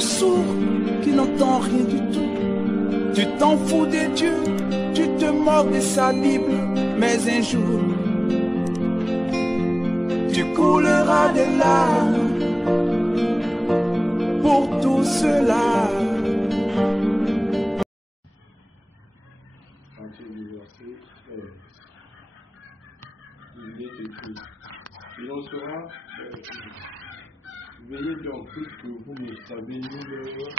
sourd qui n'entend rien du tout. Tu t'en fous des dieux, tu te moques de sa Bible, mais un jour, tu couleras des larmes pour tout cela. Il en sera, veillez donc plus que vous ne savez ni l'heure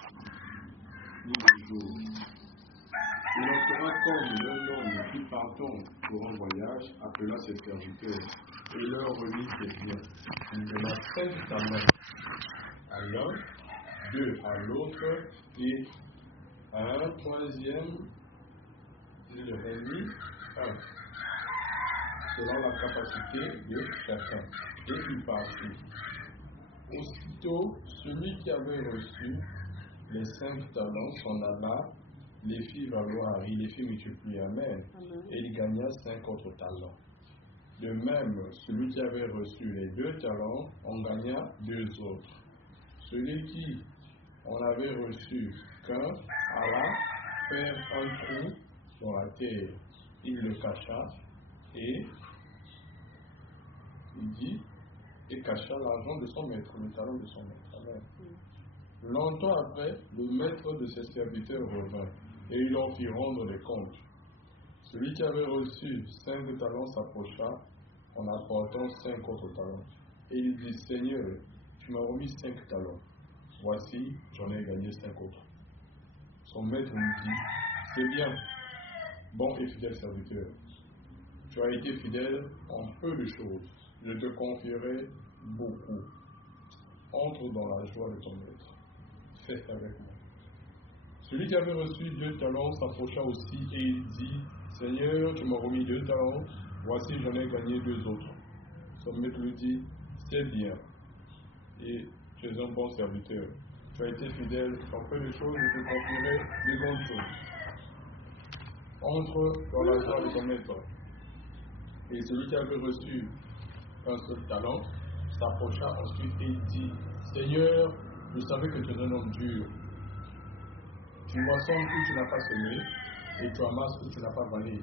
ni le jour. Il en sera comme un homme qui partant pour un voyage appela ses serviteurs et leur remit ses biens. Il donna 5 talents à l'un, 2 à l'autre et à un troisième, il leur remit 1. Selon la capacité de chacun. Et il partit. Aussitôt, celui qui avait reçu les 5 talents s'en alla, les fit valoir, il les fit multiplier. Amen. Et il gagna 5 autres talents. De même, celui qui avait reçu les 2 talents en gagna 2 autres. Celui qui en avait reçu qu'un alla faire un trou dans la terre. Il le cacha et il dit, et cacha l'argent de son maître, le talent de son maître. Amen. Longtemps après, le maître de ses serviteurs revint, et il leur fit rendre des comptes. Celui qui avait reçu 5 talents s'approcha en apportant 5 autres talents. Et il dit, Seigneur, tu m'as remis 5 talents. Voici, j'en ai gagné 5 autres. Son maître lui dit, c'est bien, bon et fidèle serviteur. Tu as été fidèle en peu de choses. Je te confierai beaucoup. Entre dans la joie de ton maître. Fais avec moi. Celui qui avait reçu 2 talents s'approcha aussi et il dit, Seigneur, tu m'as remis 2 talents. Voici, j'en ai gagné 2 autres. Son maître lui dit, c'est bien. Et tu es un bon serviteur. Tu as été fidèle en peu de choses. Je te confierai de grandes choses. Entre dans la joie de ton maître. Et celui qui avait reçu un seul talent s'approcha ensuite et dit, Seigneur, je savais que tu es un homme dur. Tu moissonnes où tu n'as pas semé et tu amasses où tu n'as pas vanné.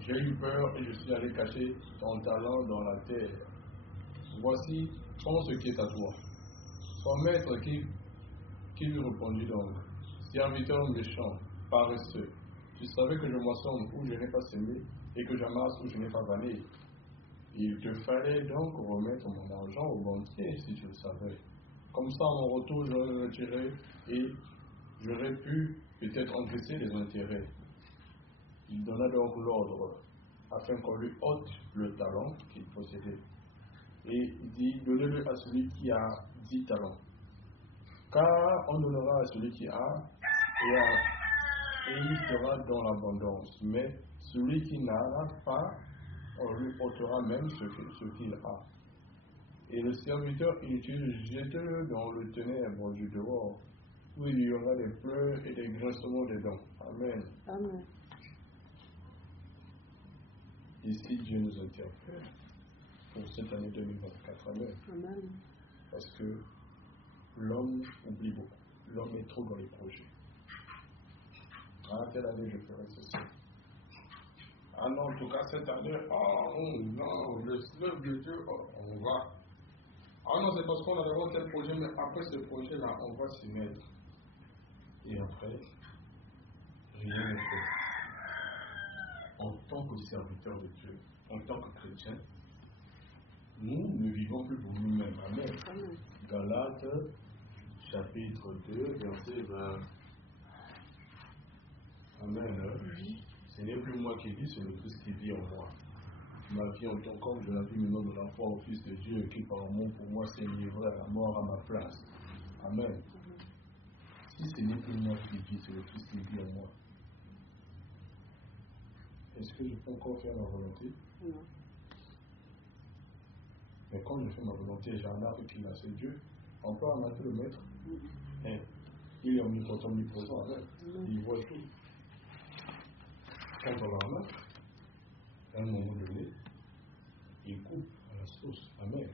J'ai eu peur et je suis allé cacher ton talent dans la terre. Voici, prends ce qui est à toi. Son maître qui lui répondit donc, serviteur méchant, paresseux, tu savais que je moissonne où je n'ai pas semé et que j'amasse où je n'ai pas vanné. Il te fallait donc remettre mon argent au banquier si tu le savais. Comme ça, en retour, j'aurais retiré et j'aurais pu peut-être encaisser les intérêts. Il donna donc l'ordre afin qu'on lui ôte le talent qu'il possédait. Et il dit, donnez-le à celui qui a 10 talents. Car on donnera à celui qui a et il sera dans l'abondance. Mais celui qui n'a pas, on lui ôtera même ce qu'il a. Et le serviteur inutile, jette-le dans le ténèbre du dehors, où il y aura des pleurs et des grincements des dents. Amen. Amen. Ici, Dieu nous interpelle pour cette année 2024. Amen. Amen. Parce que l'homme oublie beaucoup. L'homme est trop dans les projets. Ah, telle année, je ferai ceci. Ah non, en tout cas, cette année, non, l'œuvre de Dieu, on va. Ah non, c'est parce qu'on a d'abord tel projet, mais après ce projet-là, on va s'y mettre. Et après, rien n'est fait. En tant que serviteur de Dieu, en tant que chrétien, nous ne vivons plus pour nous-mêmes. Amen. Amen. Galates, chapitre 2, verset 20. Amen. Ce n'est plus moi qui vis, c'est le Christ qui vit en moi. Ma vie en tant qu'homme, je la vis maintenant de la foi au Fils de Dieu qui par amour pour moi s'est livré à la mort à ma place. Amen. Si ce n'est plus moi qui vis, c'est le Christ qui vit en moi. Est-ce que je peux encore faire ma volonté? Non. Mais quand je fais ma volonté, j'ai un arbre qui m'a c'est Dieu. On peut amater le maître. Il est omnipotent, omniprésent. Il voit tout. Quand on la remarque, à un moment donné, il coupe à la source. Amen.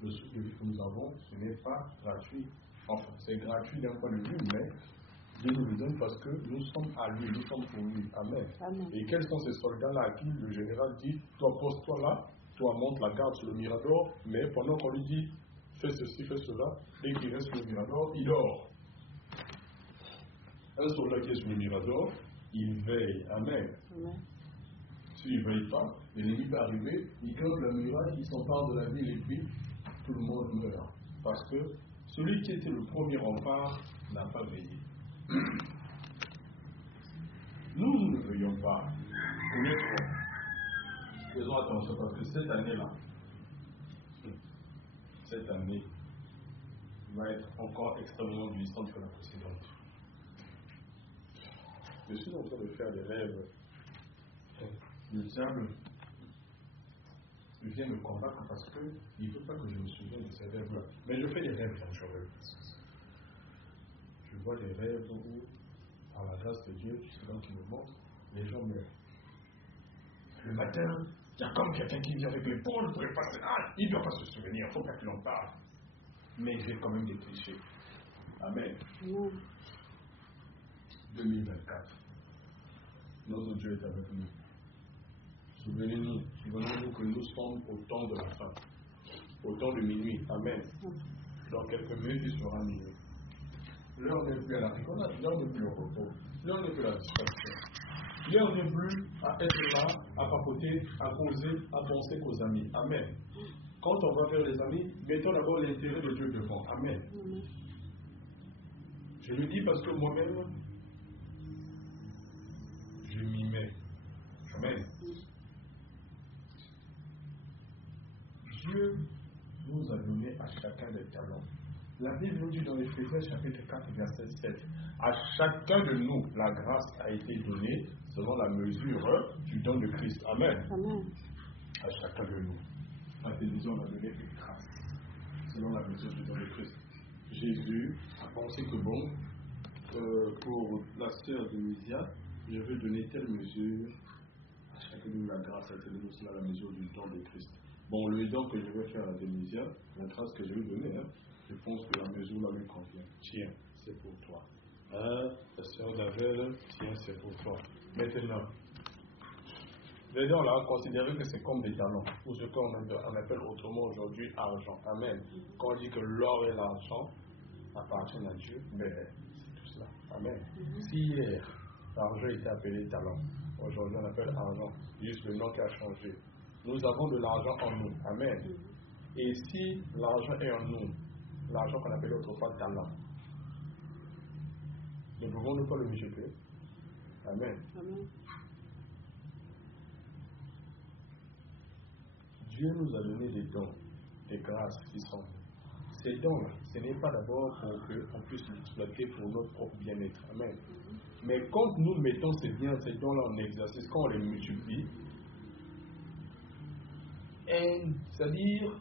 Le souffle de vie que nous avons, ce n'est pas gratuit. Enfin, c'est gratuit d'un point de vue, mais Dieu nous le donne parce que nous sommes à lui, nous sommes pour lui. Amen. Amen. Et quels sont ces soldats-là à qui le général dit, toi pose-toi là, toi monte la garde sur le Mirador, mais pendant qu'on lui dit, fais ceci, fais cela, dès qu'il reste sur le Mirador, il dort. Un soldat qui est sur le Mirador, il veille. Amen. Amen. S'il ne veille pas, l'ennemi peut arriver, il campe la muraille, il s'empare de la ville et puis tout le monde meurt. Parce que celui qui était le premier rempart n'a pas veillé. Nous ne veillons pas. Honnêtement, faisons attention parce que cette année va être encore extrêmement glissante que la précédente. Je suis en train de faire des rêves. Le diable vient me combattre parce qu'il ne veut pas que je me souvienne de ces rêves-là. Mais je fais des rêves dangereux. Je vois des rêves où, par la grâce de Dieu, c'est donc qui me montre, les gens meurent. Le matin, il y a comme quelqu'un qui vient avec l'épaule pour passer. Ah, il ne doit pas se souvenir, il ne faut pas qu'il en parle. Mais j'ai quand même des clichés. Amen. 2024. Notre Dieu est avec nous. Souvenez-nous que nous sommes au temps de la fin, au temps de minuit. Amen. Dans quelques minutes, il sera minuit. L'heure n'est plus à la rigolade, l'heure n'est plus au repos, l'heure n'est plus à la distraction. L'heure n'est plus à être là, à papoter, à causer, à penser qu'aux amis. Amen. Quand on va faire les amis, mettons d'abord l'intérêt de Dieu devant. Amen. Je le dis parce que moi-même, je m'y mets. Amen. Dieu nous a donné à chacun des talents. La Bible nous dit dans Éphésiens chapitre 4, verset 7, à chacun de nous, la grâce a été donnée selon la mesure du don de Christ. Amen. Amen. À chacun de nous. La télévision a donné une grâce selon la mesure du don de Christ. Jésus a pensé que bon, pour la sœur de Mysia, je vais donner telle mesure. À chacun de nous, la grâce a été donnée selon la mesure du don de Christ. Bon, le don que je vais faire à Denisia, la grâce que je vais donner, je pense que la mesure là lui convient. Tiens, c'est pour toi. La sœur d'Avel, tiens, c'est pour toi. Maintenant, les dons là, considérez que c'est comme des talents, ou ce qu'on appelle autrement aujourd'hui argent. Amen. Quand on dit que l'or et l'argent appartiennent à Dieu, ben, c'est tout cela. Amen. Si hier, l'argent était appelé talent, aujourd'hui on appelle argent, juste le nom qui a changé. Nous avons de l'argent en nous. Amen. Et si l'argent est en nous, l'argent qu'on appelait autrefois talent, ne pouvons-nous pas le multiplier? Amen. Amen. Dieu nous a donné des dons, des grâces qui sont. Ces dons-là, ce n'est pas d'abord pour qu'on puisse l'exploiter pour notre propre bien-être. Amen. Mais quand nous mettons ces dons-là en exercice, quand on les multiplie, c'est-à-dire,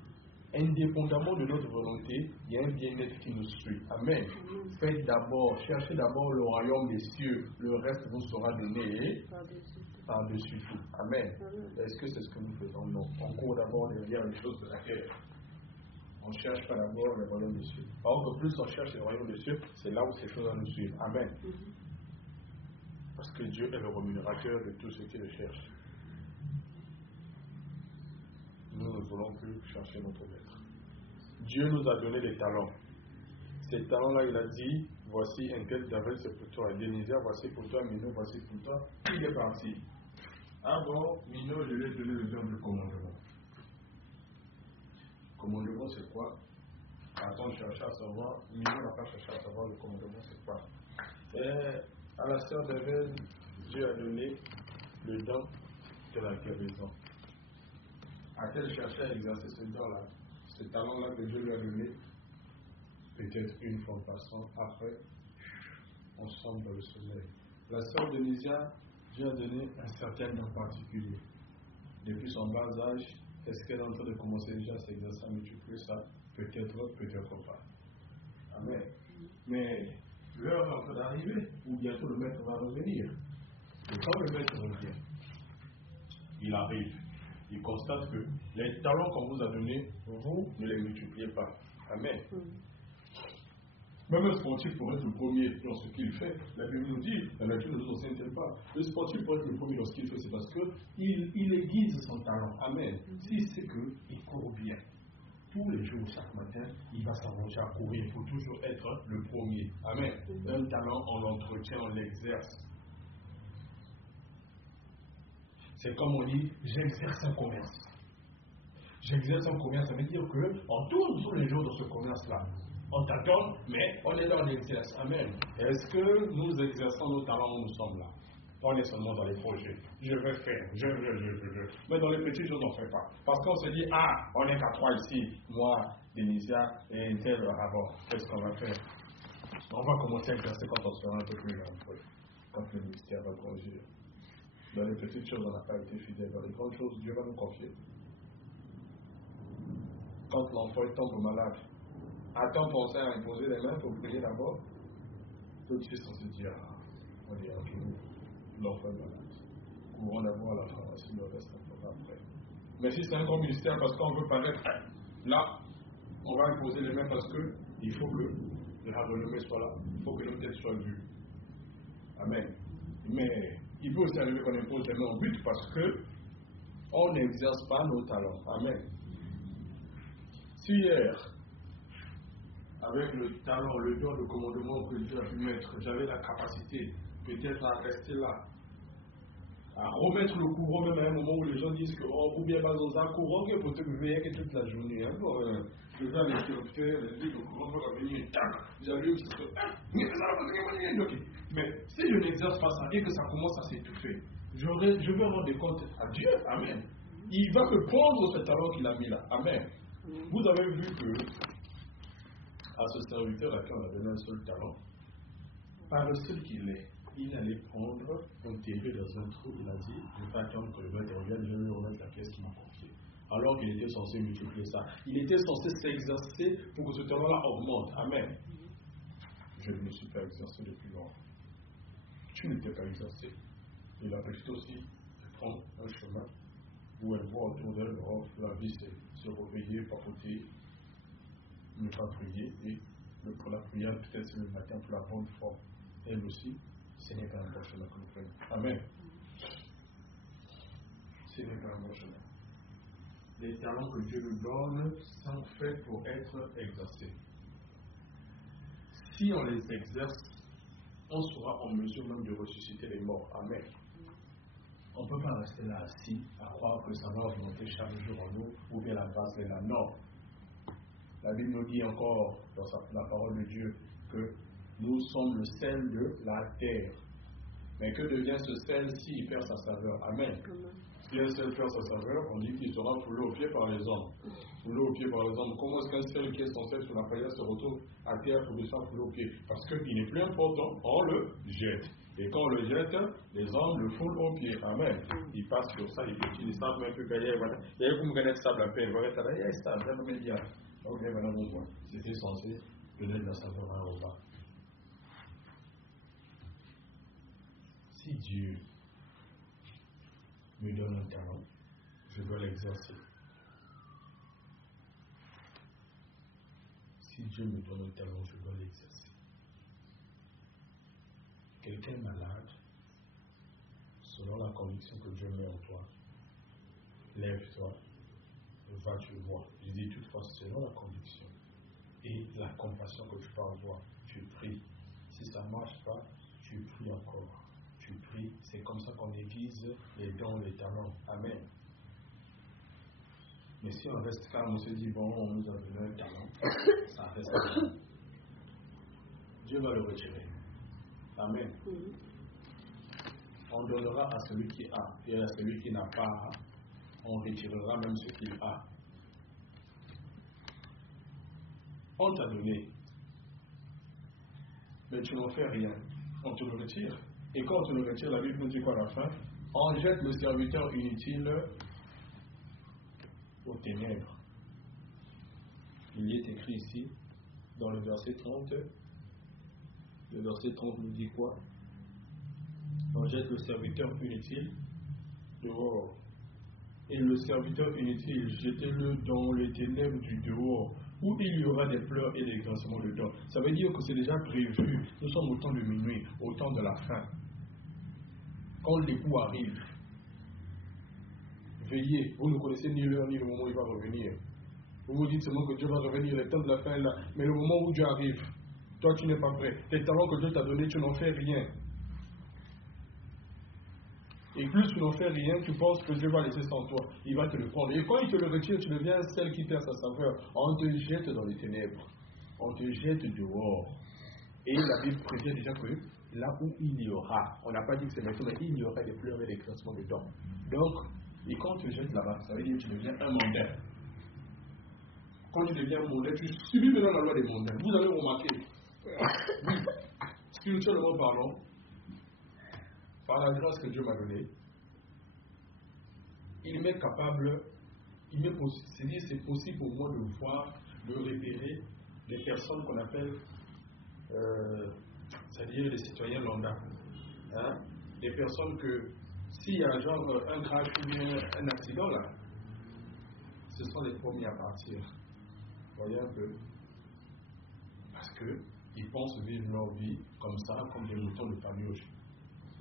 indépendamment de notre volonté, il y a un bien-être qui nous suit. Amen. Faites d'abord, cherchez d'abord le royaume des cieux, le reste vous sera donné par-dessus tout. Amen. Est-ce que c'est ce que nous faisons? Non. On court d'abord derrière les choses de la terre. On ne cherche pas d'abord le royaume des cieux. Alors que plus on cherche le royaume des cieux, c'est là où ces choses nous suivent. Amen. Parce que Dieu est le rémunérateur de tous ceux qui le cherchent. Nous ne voulons plus chercher notre maître. Dieu nous a donné des talents. Ces talents-là, il a dit, voici un tel d'Avel, c'est pour toi. Denisia, voici pour toi. Mino, voici pour toi. Il est parti. Ah bon, Mino, je lui ai donné le don de commandement. Commandement, c'est quoi? Attends, chercher à savoir. Mino n'a pas cherché à savoir le commandement, c'est quoi? À la sœur d'Avel, Dieu a donné le don de la guérison. A-t-elle cherché à exercer ce don-là, ce talent-là que Dieu lui a donné? Peut-être une fois passant, après, on sombre dans le sommeil. La sœur de Mysia, Dieu a donné un certain don particulier. Depuis son bas âge, est-ce qu'elle est en train de commencer déjà à s'exercer à multiplier ça? Peut-être, peut-être pas. Amen. Mais l'heure est en train d'arriver, où bientôt le maître va revenir. Et quand le maître revient, il arrive. Il constate que les talents qu'on vous a donnés, vous ne les multipliez pas. Amen. Même un sportif pourrait être le premier dans ce qu'il fait. La Bible nous dit, la nature ne nous enseigne pas. Le sportif pourrait être le premier dans ce qu'il fait, c'est parce qu'il aiguise son talent. Amen. Si c'est qu'il court bien, tous les jours, chaque matin, il va s'arranger à courir. Il faut toujours être le premier. Amen. Un talent, on l'entretient, on l'exerce. C'est comme on dit, j'exerce un commerce. J'exerce un commerce, ça veut dire qu'on tourne tous les jours dans ce commerce-là. On t'attend, mais on est là, on exerce. Amen. Est-ce que nous exerçons nos talents où nous sommes là? On est seulement dans les projets. Je vais faire, je. Mais dans les petites choses, on ne fait pas. Parce qu'on se dit, on n'est qu'à 3 ici. Moi, Denisia et un tel avant. Qu'est-ce qu'on va faire? On va commencer à exercer quand on sera un peu plus grand. Quand le ministère va grandir. Dans les petites choses, on n'a pas été fidèle. Dans les grandes choses, Dieu va nous confier. Quand l'enfant tombe malade, a-t-on pensé à imposer les mains pour prier d'abord? Tout de suite, on se dit, on est en nous, l'enfant est malade. Courons d'abord à la pharmacie, le reste on fera après. Mais si c'est un grand ministère parce qu'on veut paraître, là, on va imposer les mains parce qu'il faut que la renommée soit là, il faut que notre tête soit vue. Amen. Mais il peut aussi arriver qu'on impose les mains en but parce qu'on n'exerce pas nos talents. Amen. Si hier, avec le talent, le don de commandement que Dieu a pu mettre, j'avais la capacité peut-être à rester là, à remettre le courant même à un moment où les gens disent que ou bien pas dans un courant qui peut te veiller que toute la journée. Hein? Bon, je vais à l'interrupteur, le courant va venir, tac, j'allume, mais si je n'exerce pas ça et que ça commence à s'étouffer, je vais rendre compte à Dieu. Amen. Il va me prendre ce talent qu'il a mis là. Amen. Vous avez vu que à ce serviteur à qui on a donné un seul talent, par le seul qu'il est, il allait prendre un TV dans un trou, il a dit, je vais pas attendre que le maître revienne, je vais lui remettre la pièce qu'il m'a confiée. Alors qu'il était censé multiplier ça. Il était censé s'exercer pour que ce talent-là augmente. Amen. Je ne me suis pas exercé depuis longtemps. Tu ne t'es pas exercé. Et la petite aussi, elle prend un chemin où elle voit autour d'elle, la vie c'est se réveiller, papoter, ne pas prier, et pour la prière, peut-être c'est le matin pour la bonne forme. Elle aussi, ce n'est pas un bon chemin que nous prenons. Amen. Ce n'est pas un bon chemin. Les talents que Dieu nous donne sont faits pour être exercés. Si on les exerce, on sera en mesure même de ressusciter les morts. Amen. On ne peut pas rester là assis à croire que ça va augmenter chaque jour en nous, ou bien la grâce est là. Non. La Bible nous dit encore dans la parole de Dieu que nous sommes le sel de la terre. Mais que devient ce sel s'il perd sa saveur? Amen. Si un sel perd sa saveur, on dit qu'il sera foulé aux pieds par les hommes. Foulé aux pieds par les hommes. Comment est-ce qu'un sel qui est censé sur la paille se retrouve à terre pour descendre foulé aux pieds? Parce qu'il n'est plus important, on le jette. Et quand on le jette, les hommes le foulent aux pieds. Amen. Ils passent sur ça, ils savent même plus qu'il y a comme un sable à paix. Il va rester là, il y a un sable, il y a un média. Ok, voilà mon point. C'était censé donner de la saveur à un repas. Si Dieu me donne un talent, je dois l'exercer. Si Dieu me donne un talent, je dois l'exercer. Quelqu'un malade, selon la conviction que Dieu met en toi, lève-toi, va, tu vois. Je dis toutefois, selon la conviction et la compassion que tu peux avoir, tu pries. Si ça ne marche pas, tu pries encore. Tu pries, c'est comme ça qu'on aiguise les dons, les talents. Amen. Mais si on reste calme, on se dit, bon, on nous a donné un talent, ça reste calme. Dieu va le retirer. Amen. On donnera à celui qui a, et à celui qui n'a pas, on retirera même ce qu'il a. On t'a donné, mais tu n'en fais rien. On te le retire. Et quand on te le retire, la Bible nous dit quoi à la fin? On jette le serviteur inutile aux ténèbres. Il est écrit ici, dans le verset 30. Le verset 30 nous dit quoi? On jette le serviteur inutile dehors. Et le serviteur inutile, jetez-le dans les ténèbres du dehors, où il y aura des pleurs et des grincements de dents. Ça veut dire que c'est déjà prévu. Nous sommes au temps de minuit, au temps de la fin. Quand l'époux arrive, veillez, vous ne connaissez ni l'heure ni le moment où il va revenir. Vous vous dites seulement que Dieu va revenir, le temps de la fin est là. Mais le moment où Dieu arrive, toi tu n'es pas prêt. Les talents que Dieu t'a donnés, tu n'en fais rien. Et plus tu n'en fais rien, tu penses que Dieu va laisser sans toi. Il va te le prendre. Et quand il te le retire, tu deviens celle qui perd sa saveur. On te jette dans les ténèbres. On te jette dehors. Et la Bible prévient déjà que là où il y aura, on n'a pas dit que c'est maintenant, mais il y aura des pleurs et des grincements de dents. Donc, et quand tu te jettes là-bas, ça veut dire que tu deviens un mondain. Quand tu deviens mondain, tu subis maintenant la loi des mondains. Vous avez remarqué, oui, spirituellement parlant, par la grâce que Dieu m'a donnée, il m'est capable, c'est possible pour moi de voir, de repérer des personnes qu'on appelle, c'est-à-dire les citoyens lambda. Hein? Des personnes que, s'il y a genre un crash ou bien un accident là, ce sont les premiers à partir. Vous voyez un peu? Parce qu'ils pensent vivre leur vie comme ça, comme des moutons de Panurge.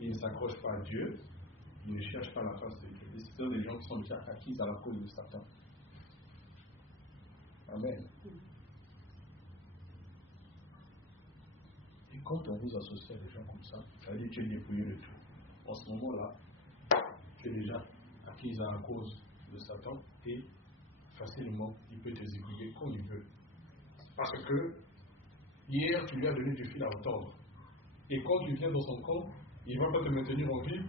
Ils ne s'accrochent pas à Dieu, ils ne cherchent pas la face de Dieu. Ce sont des gens qui sont déjà acquis à la cause de Satan. Amen. Et quand on vous associe à des gens comme ça, ça veut dire que tu es dépouillé de tout. En ce moment-là, tu es déjà acquis à la cause de Satan et facilement, il peut te zigouiller comme il veut. Parce que hier, tu lui as donné du fil à retordre. Et quand tu viens dans son camp, il ne va pas te maintenir en vie.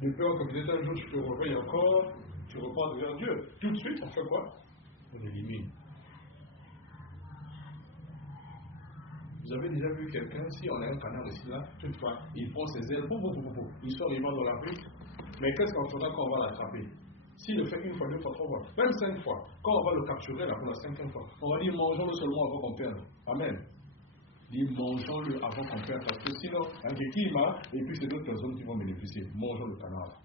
De peur que peut-être un jour tu te réveilles encore, tu repars vers Dieu. Tout de suite, on fait quoi? On élimine. Vous avez déjà vu quelqu'un, si on a un canard ici là, toutefois, il prend ses ailes, il sort, il va dans la rue. Mais qu'est-ce qu'on fera quand on va l'attraper? S'il le fait une fois, deux fois, trois fois, même 5 fois, quand on va le capturer là pour la 5e fois, on va dire mangeons-le seulement avant qu'on perde. Amen. Dit mangeons-le avant qu'on perde, parce que sinon, un qui m'a, et puis c'est d'autres personnes qui vont bénéficier. Mangeons le canard.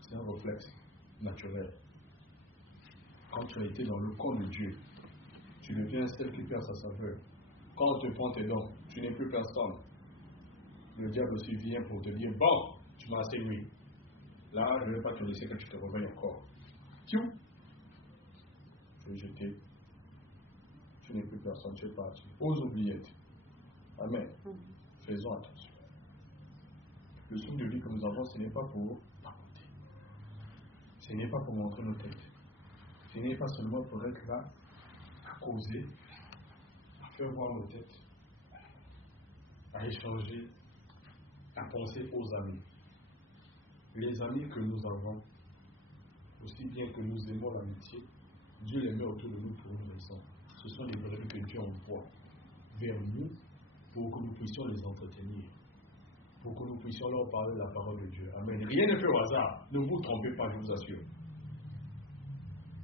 C'est un réflexe naturel. Quand tu as été dans le camp de Dieu, tu deviens celle qui perd sa saveur. Quand on te prend tes dents, tu n'es plus personne. Le diable aussi vient pour te dire, bon, tu m'as assez nuit. Là, je ne vais pas te laisser que tu te réveilles encore. Tu es jeté. Tu n'es plus personne, tu es parti. Aux oubliettes. Amen. Faisons attention. Le souffle de vie que nous avons, ce n'est pas pour papoter. Ce n'est pas pour montrer nos têtes. Ce n'est pas seulement pour être là, à causer, à faire voir nos têtes, à échanger, à penser aux amis. Les amis que nous avons, aussi bien que nous aimons l'amitié, Dieu les met autour de nous pour une raison. Ce sont les brebis que Dieu envoie vers nous pour que nous puissions les entretenir, pour que nous puissions leur parler de la parole de Dieu. Amen. Rien n'est fait au hasard. Ne vous trompez pas, je vous assure.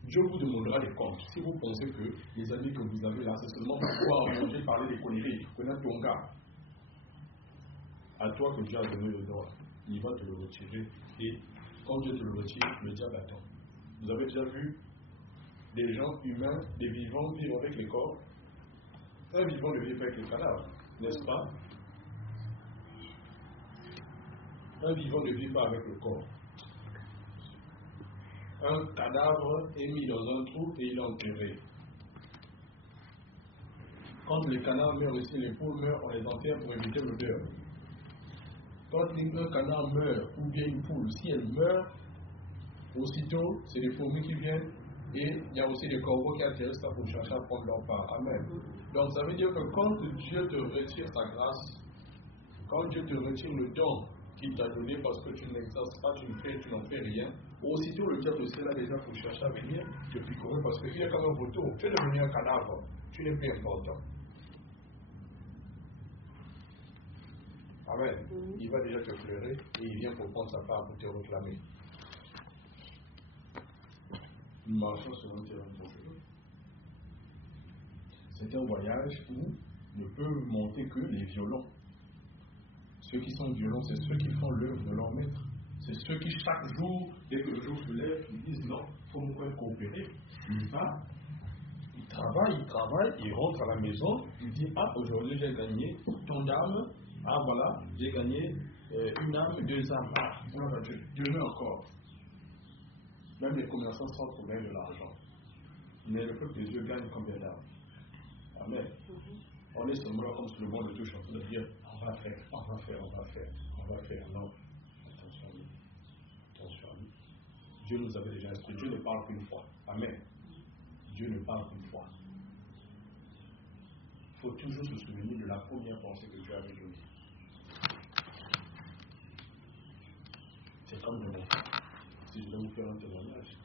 Dieu vous demandera des comptes. Si vous pensez que les amis que vous avez là, c'est seulement pour pouvoir manger, parler des conneries, connaître ton gars, à toi que Dieu a donné le droit, il va te le retirer. Et quand Dieu te le retire, le diable attend. Vous avez déjà vu des gens humains, des vivants vivre avec les corps? Un vivant ne vit pas avec les cadavres, n'est-ce pas? Un vivant ne vit pas avec le corps. Un cadavre est mis dans un trou et il est enterré. Quand les canards meurent aussi, les poules meurent, on les enterre pour éviter l'odeur. Quand un canard meurt, ou bien une poule, si elle meurt, aussitôt, c'est des fourmis qui viennent, et il y a aussi des corbeaux qui atterrissent là pour chercher à prendre leur part. Amen. Donc ça veut dire que quand Dieu te retire sa grâce, quand Dieu te retire le don qu'il t'a donné parce que tu n'exerces pas, tu n'en fais rien, aussitôt le diable aussi là déjà pour chercher à venir te picorer parce qu'il y a quand même retour. Tu es devenu un cadavre, tu n'es plus important. Amen. Il va déjà te fleurer et il vient pour prendre sa part pour te réclamer. Nous marchons sur un terrain dangereux. C'est un voyage où ne peuvent monter que les violents. Ceux qui sont violents, c'est ceux qui font l'œuvre de leur maître. C'est ceux qui chaque jour, dès que le jour se lève, ils disent non, il faut nous coopérer. Il va, il travaille, il rentre à la maison, il dit ah, aujourd'hui j'ai gagné tant d'âmes, ah voilà, j'ai gagné une âme, 2 âmes, ah, voilà Dieu, demain encore. Même les commerçants sortent pour gagner de l'argent. Mais le peuple de Dieu gagne combien d'âmes? Amen. On est seulement là comme sur le banc de touche en train de dire on va faire. Non. Attention à nous. Dieu nous avait déjà instruit. Dieu ne parle qu'une fois. Amen. Dieu ne parle qu'une fois. Il faut toujours se souvenir de la première pensée que Dieu avait donnée. C'est comme de mon frère. Si je vais vous faire un témoignage,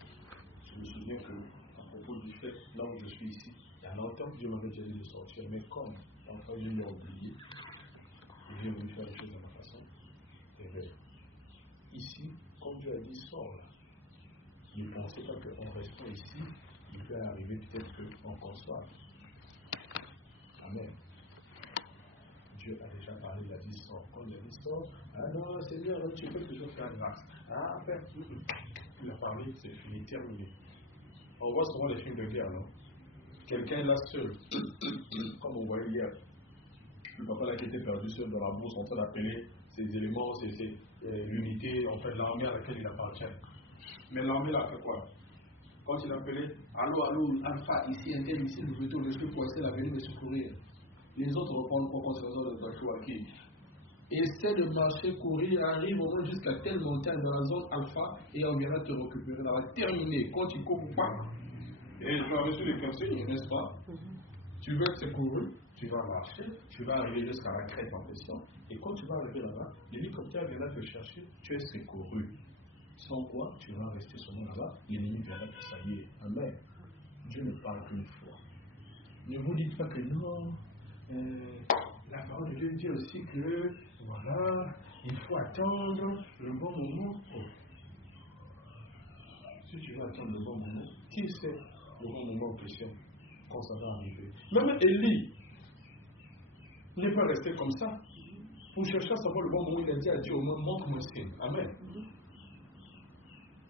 je me souviens que, à propos du fait, là où je suis ici, il y a longtemps que Dieu m'avait déjà dit de sortir, mais comme l'enfant je l'ai oublié, et j'ai voulu faire les choses de ma façon, et bien, ici, comme Dieu a dit, sors là. Ne pensez pas qu'en restant ici, il peut arriver peut-être qu'on conçoive. Amen. Dieu a déjà parlé, il a dit sors. Quand il a dit sors, ah non, Seigneur, tu peux toujours faire grâce. Ah, après, il a parlé, c'est fini, terminé. On voit souvent les films de guerre, non? Quelqu'un est là seul, comme on voyait hier. Le papa là qui était perdu seul dans la bourse en train d'appeler ses éléments, c'est l'unité, en fait, l'armée à laquelle il appartient. Mais l'armée là fait quoi? Quand il appelait, allô, Alpha, ici, un tel, ici, le veto, monsieur Poissel a venu me secourir. Les autres reprennent pour concernant le bateau qui essaie de marcher, courir, arrive au moins jusqu'à telle montagne dans la zone alpha et on viendra te récupérer là-bas. Terminé. Quand tu cours ou pas, et je vais reçu les consignes, n'est-ce pas? Tu veux être secouru, tu vas marcher, tu vas arriver jusqu'à la crête en question. Et quand tu vas arriver là-bas, l'hélicoptère viendra te chercher, tu es secouru. Sans quoi, tu vas rester seulement là-bas, l'ennemi viendra te saluer. Amen. Dieu ne parle qu'une fois. Ne vous dites pas que non. La parole de Dieu dit aussi que, voilà, il faut attendre le bon moment. Oh. Si tu veux attendre le bon moment, qui sait le bon moment en question, quand ça va arriver? Même Élie n'est pas resté comme ça. Pour chercher à savoir le bon moment, il a dit à Dieu au moins, montre-moi un signe. Amen.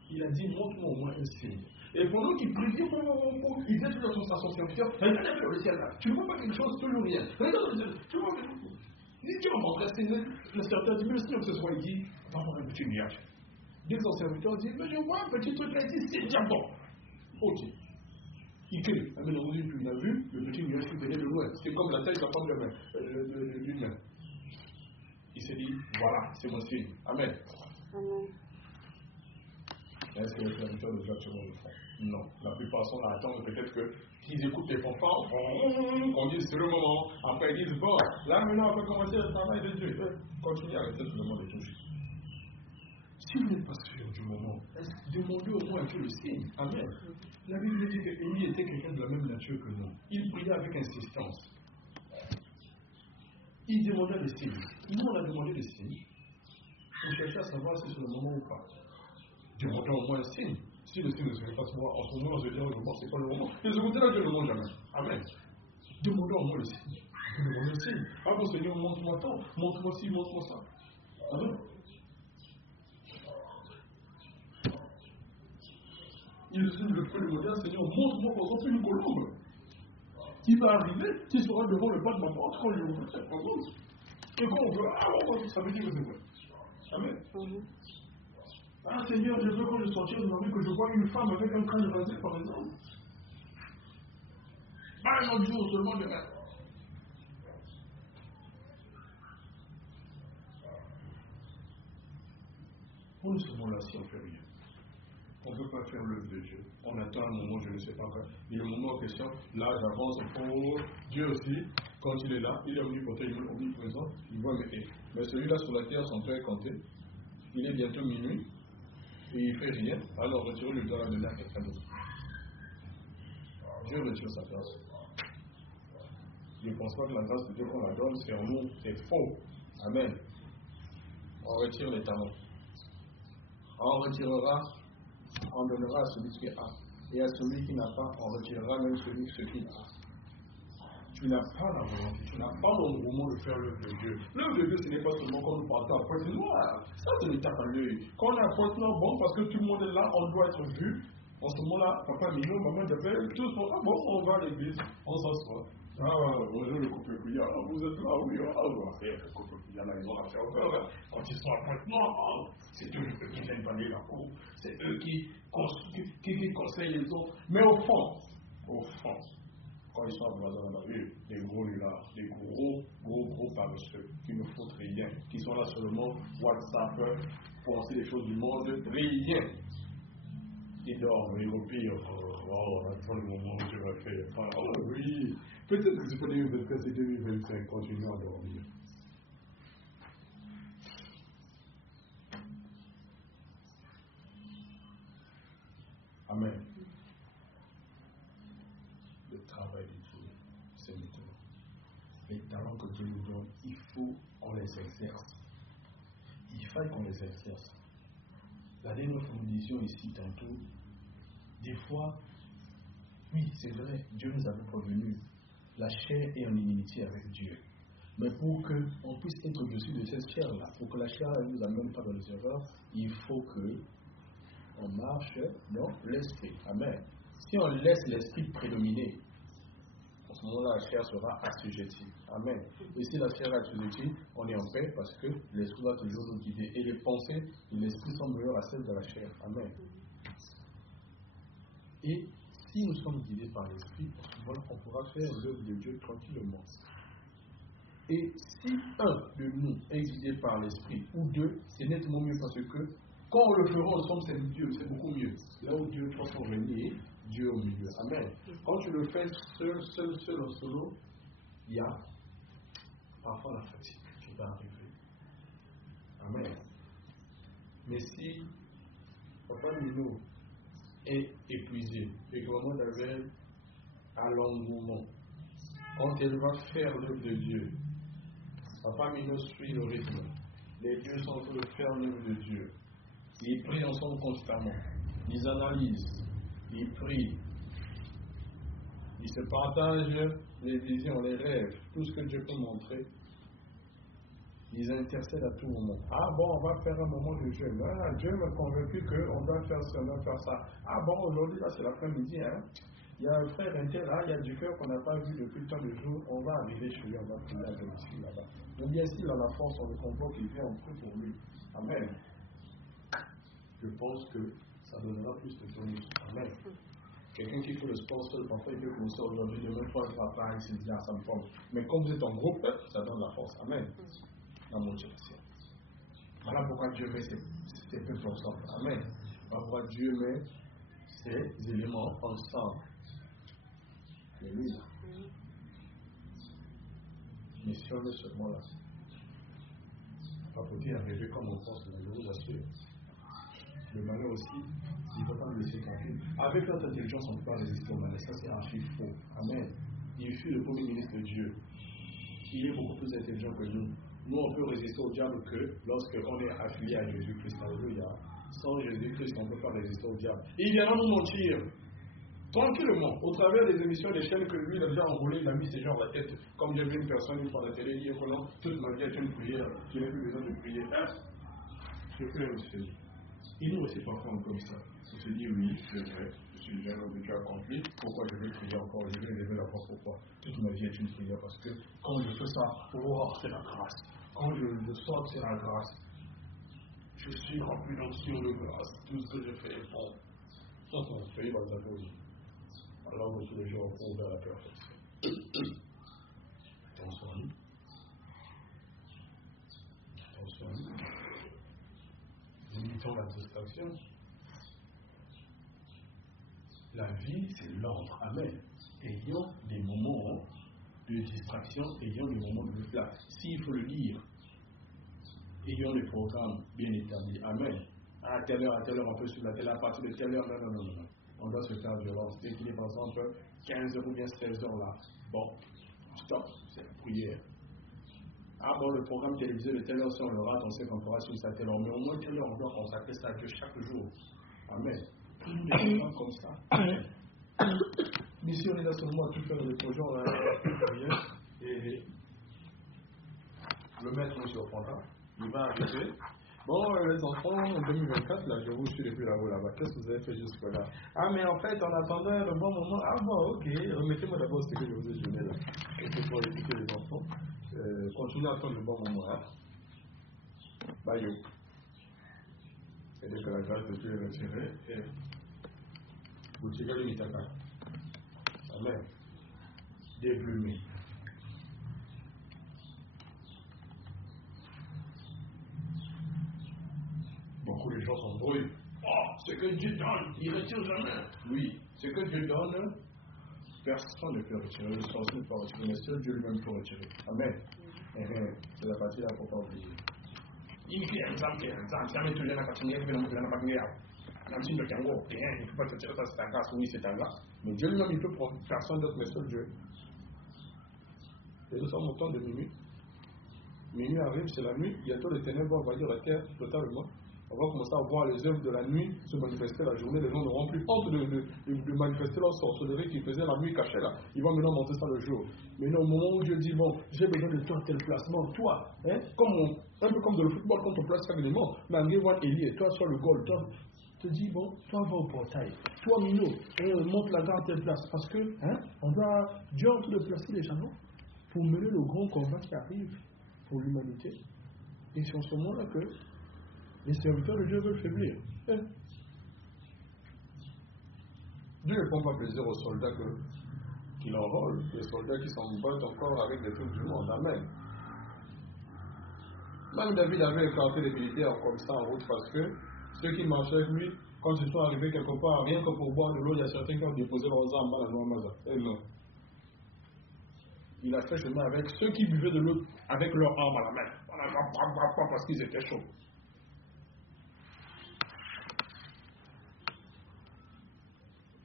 Il a dit, montre-moi au moins un signe. Et pendant qu'il prie, il disait toujours à son serviteur, regarde vers le ciel là, tu ne vois pas quelque chose, toujours rien. Regarde le ciel, tu vois pas quelque chose. Dis, tu vas montrer un signe. Le serviteur dit, mais le Seigneur ce soir, il dit, va voir un petit nuage. Dès que son serviteur dit, mais je vois un petit truc là, il dit, c'est bien bon. Ok. Il crie. Mais dans une il a vu le petit nuage qui venait de loin. C'est comme la taille de la pomme d'une main. Il s'est dit, voilà, c'est mon signe. Amen. Amen. Est-ce que les serviteurs de Dieu actuellement le font? Non. La plupart sont là, attendent peut-être qu'ils écoutent les fanfares, qu'on dise c'est le moment. Après ils disent bon, là maintenant on peut commencer le travail de Dieu. Continuez à rester sur le monde de touche. Si vous n'êtes pas sûr du moment, demandez au moins à Dieu le signe. Amen. La Bible dit qu'Élie était quelqu'un de la même nature que nous. Il priait avec insistance. Il demandait le signe. Nous on a demandé le signe. On cherchait à savoir si c'est le moment ou pas. Demandons au moins un signe. Si le signe ne serait pas souvent en ce moment, on se dirait le moment, c'est pas le moment. Et ce côté-là, Dieu ne demande jamais. Amen. Demandons au moins le signe. Demandons le signe. Ah bon, Seigneur, montre-moi tant, montre-moi ci, montre-moi ça. Amen. Il peut demander à Seigneur, montre-moi par exemple une colombe qui va arriver, qui sera devant le pas de ma porte quand je ouvre cette porte. Et quand on veut, ça veut dire que c'est vrai. Amen. Ah Seigneur, je veux quand je sortir de ma vie que je vois une femme avec un crâne rasé par exemple. Pas un autre jour seulement demain. Pour ce moment-là, si on ne fait rien, on ne peut pas faire l'œuvre de Dieu. On attend un moment, je ne sais pas quoi. Et le moment en question, là j'avance pour Dieu aussi, quand il est là, il est omnipotent, il est omniprésent, il voit mais celui-là sur la terre, son temps est compté. Il est bientôt minuit. Et il ne fait rien, alors retirez le doigt de la quelqu'un d'autre. Dieu retire sa grâce. Je ne pense pas que la grâce de Dieu qu'on la donne, c'est en nous, c'est faux. Amen. On retire les talents. On retirera, on donnera à celui qui a. Et à celui qui n'a pas, on retirera même celui qui a. Tu tu n'as pas la volonté, tu n'as pas l'engouement de faire l'œuvre de Dieu. L'œuvre de Dieu, ce n'est pas seulement quand nous partons à Pointe-Noire. Ça, c'est le tape à l'œil. Quand on est à Pointe-Noire, bon, parce que tout le monde est là, on doit être vu. En ce moment-là, papa Mino, maman j'appelle, tous sont ah bon, on va à l'église, on s'assoit. Ah, bonjour le couple couillard, vous êtes là, oui, on va faire le couple couillard, là, ils ont affaire au cœur. Quand ils sont à Pointe-Noire, c'est eux qui viennent parler la cour, c'est eux qui conseillent les autres. Mais au fond, quand ils sont à voisin dans la rue, les gros là, les gros paresseux, qui ne foutent rien, qui sont là seulement WhatsApp, penser les choses du monde, rien. Ils dorment, ils repirent. Attends le moment où je vais faire. Oh oui, peut-être que c'est pas 2024, c'est 2025, continue à dormir. Amen. Le travail de Dieu, c'est maintenant. Les talents que Dieu nous donne, il faut qu'on les exerce. Il faut qu'on les exerce. La dernière fois, nous disions ici tantôt, des fois, oui, c'est vrai, Dieu nous avait prévenu. La chair est en inimitié avec Dieu. Mais pour qu'on puisse être au-dessus de cette chair-là, pour que la chair ne nous amène pas dans les erreurs, il faut qu'on marche dans l'esprit. Amen. Si on laisse l'esprit prédominer, en ce moment-là, la chair sera assujettie. Amen. Et si la chair est assujettie, on est en paix parce que l'esprit va toujours nous guider. Et les pensées de l'esprit sont meilleures à celles de la chair. Amen. Et si nous sommes guidés par l'esprit, voilà, on pourra faire l'œuvre de Dieu tranquillement. Et si un de nous est guidé par l'esprit, ou deux, c'est nettement mieux parce que quand on le fera ensemble, c'est Dieu, c'est beaucoup mieux. Là où Dieu, toi, son régner, Dieu au milieu. Amen. Quand tu le fais seul en solo, il y a parfois la fatigue qui va arriver. Amen. Mais si Papa Mino est épuisé et que vraiment d'avoir à l'engouement, quand elle va faire l'œuvre de Dieu, Papa Mino suit le rythme. Les dieux sont en train de faire l'œuvre de Dieu. Ils prient ensemble constamment. Ils analysent. Ils prient. Ils se partagent les visions, les rêves, tout ce que Dieu peut montrer. Ils intercèdent à tout moment. Ah bon, on va faire un moment de jeûne. Ah, Dieu m'a convaincu qu'on doit faire ça, on doit faire ça. Ah bon, aujourd'hui, là, c'est l'après-midi. Hein? Il y a un frère intel, là, il y a du cœur qu'on n'a pas vu depuis tant de jours. On va arriver chez lui, on va prier à domicile là-bas. Donc, bien sûr, dans la force, on le convoque, il vient, on prie pour lui. Amen. Je pense que ça donnera plus de tonus. Amen. Quelqu'un qui fait le sport seul, parfois il peut commencer aujourd'hui, demain, 3 jours après, il se dit, ah, ça me pompe. Mais comme vous êtes en groupe, ça donne la force. Amen. La motivation. Voilà pourquoi Dieu met ces peuples ensemble. Amen. Voilà pourquoi Dieu met ces éléments ensemble. Alléluia. Mais si on est seulement là, pas pour dire arriver comme on pense, mais je vous assure. Le malheur aussi, il ne faut pas le laisser tranquille. Avec notre intelligence, on ne peut pas résister au malheur. Ça, c'est archi faux. Amen. Il fut le premier ministre de Dieu. Il est beaucoup plus intelligent que nous. Nous, on peut résister au diable que lorsqu'on est affilié à Jésus-Christ. Alléluia. Sans Jésus-Christ, on ne peut pas résister au diable. Et il viendra nous mentir. Tranquillement, au travers des émissions, des chaînes que lui, il a déjà enroulé, il a mis ses gens à la tête. Comme j'ai vu une personne une fois à la télé dire que non, toute ma vie est une prière, je n'ai plus besoin de prier. Je peux aussi. Il nous aussi parfois comme ça. On se dit oui, c'est vrai, je suis un homme de Dieu accompli, pourquoi je vais prier encore, je vais lever la voix, pourquoi? Toute ma vie est une prière parce que quand je fais ça, oh, c'est la grâce. Quand je sors, c'est la grâce. Je suis rempli d'onction de grâce. Tout ce que je fais est bon. Ça, c'est un pays dans la vie. Alors que tous les jours, on vers la perfection. Attention à nous. Attention à nous. Limitons la distraction. La vie, c'est l'ordre. Amen. Ayons des moments de distraction, ayons des moments de repos. S'il faut le lire, ayons des programmes bien établis. Amen. À telle heure, on peut sur la télé, à partir de telle heure, non. On doit se faire violence. Dès qu'il est par exemple 15 heures ou bien 16 heures là, bon, stop, c'est la prière. Ah bon, le programme télévisé de telle heure, si on le rate, on sait qu'on pourra suivre ça telle heure. Mais au moins telle heure, on doit consacrer ça à Dieu chaque jour. Amen. Prenons des programmes comme ça. Ici, on est là seulement à tout faire le projet, on a rien. Et le maître nous surprendra. Il va arriver. Bon, les enfants, en 2024, là, je vous suis depuis là-bas. Qu'est-ce que vous avez fait jusque-là? Ah, mais en fait, en attendant le bon moment. Ah bon, ok. Remettez-moi d'abord ce que je vous ai donné là. C'est pour éduquer les enfants. Continuez à attendre le bon moment. Hein? Bye. Et dès que la grâce de Dieu est retirée, vous tirez le mitaka. Amen. Déplumé. Beaucoup de gens s'embrouillent. Oh, ce que Dieu donne, il ne retire jamais. Oui, ce que Dieu donne, personne ne peut retirer. Le sorcier ne peut retirer, mais seul Dieu lui-même peut retirer. Amen. C'est la partie là qu'il ne faut pas oublier. Il dit qu'il y a un exemple, ça met tout le monde à continuer, il ne peut pas continuer. Même de Kango, il ne peut pas te tirer ça, c'est ta grâce, oui, c'est ta grâce. Mais Dieu lui-même, il peut prendre personne d'autre, mais seul Dieu. Et nous sommes au temps de minuit. Minuit arrive, c'est la nuit, bientôt les ténèbres vont envahir la terre totalement. On va commencer à voir les œuvres de la nuit se manifester la journée. Les gens n'auront plus honte de manifester leur sorcellerie qu'ils faisaient la nuit cachée là. Ils vont maintenant monter ça le jour. Mais au moment où Dieu dit, bon, j'ai besoin de toi, tel placement, toi, hein, un peu comme dans le football, quand on place chaque élément, mais en guerre, Elie, toi, sur le goal, toi, te dis, bon, toi, va au portail. Toi, Mino, monte la garde telle place. Parce que, hein, Dieu est en train de placer les gens pour mener le grand combat qui arrive pour l'humanité. Et c'est en ce moment-là que les serviteurs de Dieu veulent faiblir. Dieu ne prend pas plaisir aux soldats qui l'enrôlent, les soldats qui s'en battent encore avec des trucs du monde. Amen. Même David avait écarté les militaires comme ça en route parce que ceux qui marchaient avec lui, quand ils sont arrivés quelque part, rien que pour boire de l'eau, il y a certains qui ont déposé leurs armes à la Noamaza. Et non. Il a fait chemin avec ceux qui buvaient de l'eau avec leurs armes à la main. Pas parce qu'ils étaient chauds.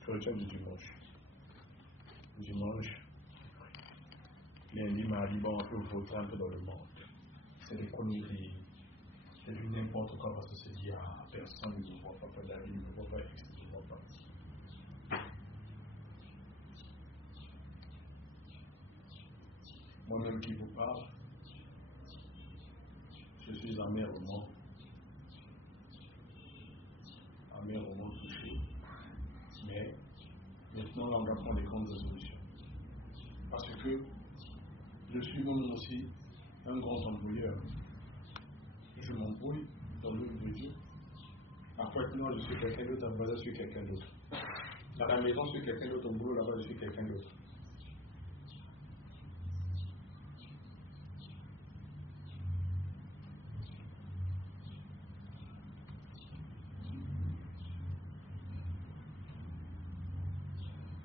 Chrétien du dimanche. Dimanche, lundi, mardi, bon, on peut voter un peu dans le monde. C'est des conneries. C'est du n'importe quoi parce que c'est dit, ah, personne ne me voit pas, David ne me voit pas, X ne me voit pas. Moi-même qui vous parle, je suis amèrement touché. Mais maintenant, là, on doit prendre des grandes résolutions. Parce que je suis moi-même aussi un grand embrouilleur. Je m'embrouille dans l'œuvre de Dieu. Après, maintenant, je suis quelqu'un d'autre, à Baza, je suis quelqu'un d'autre. Dans la maison, je suis quelqu'un d'autre, au boulot, là-bas, je suis quelqu'un d'autre.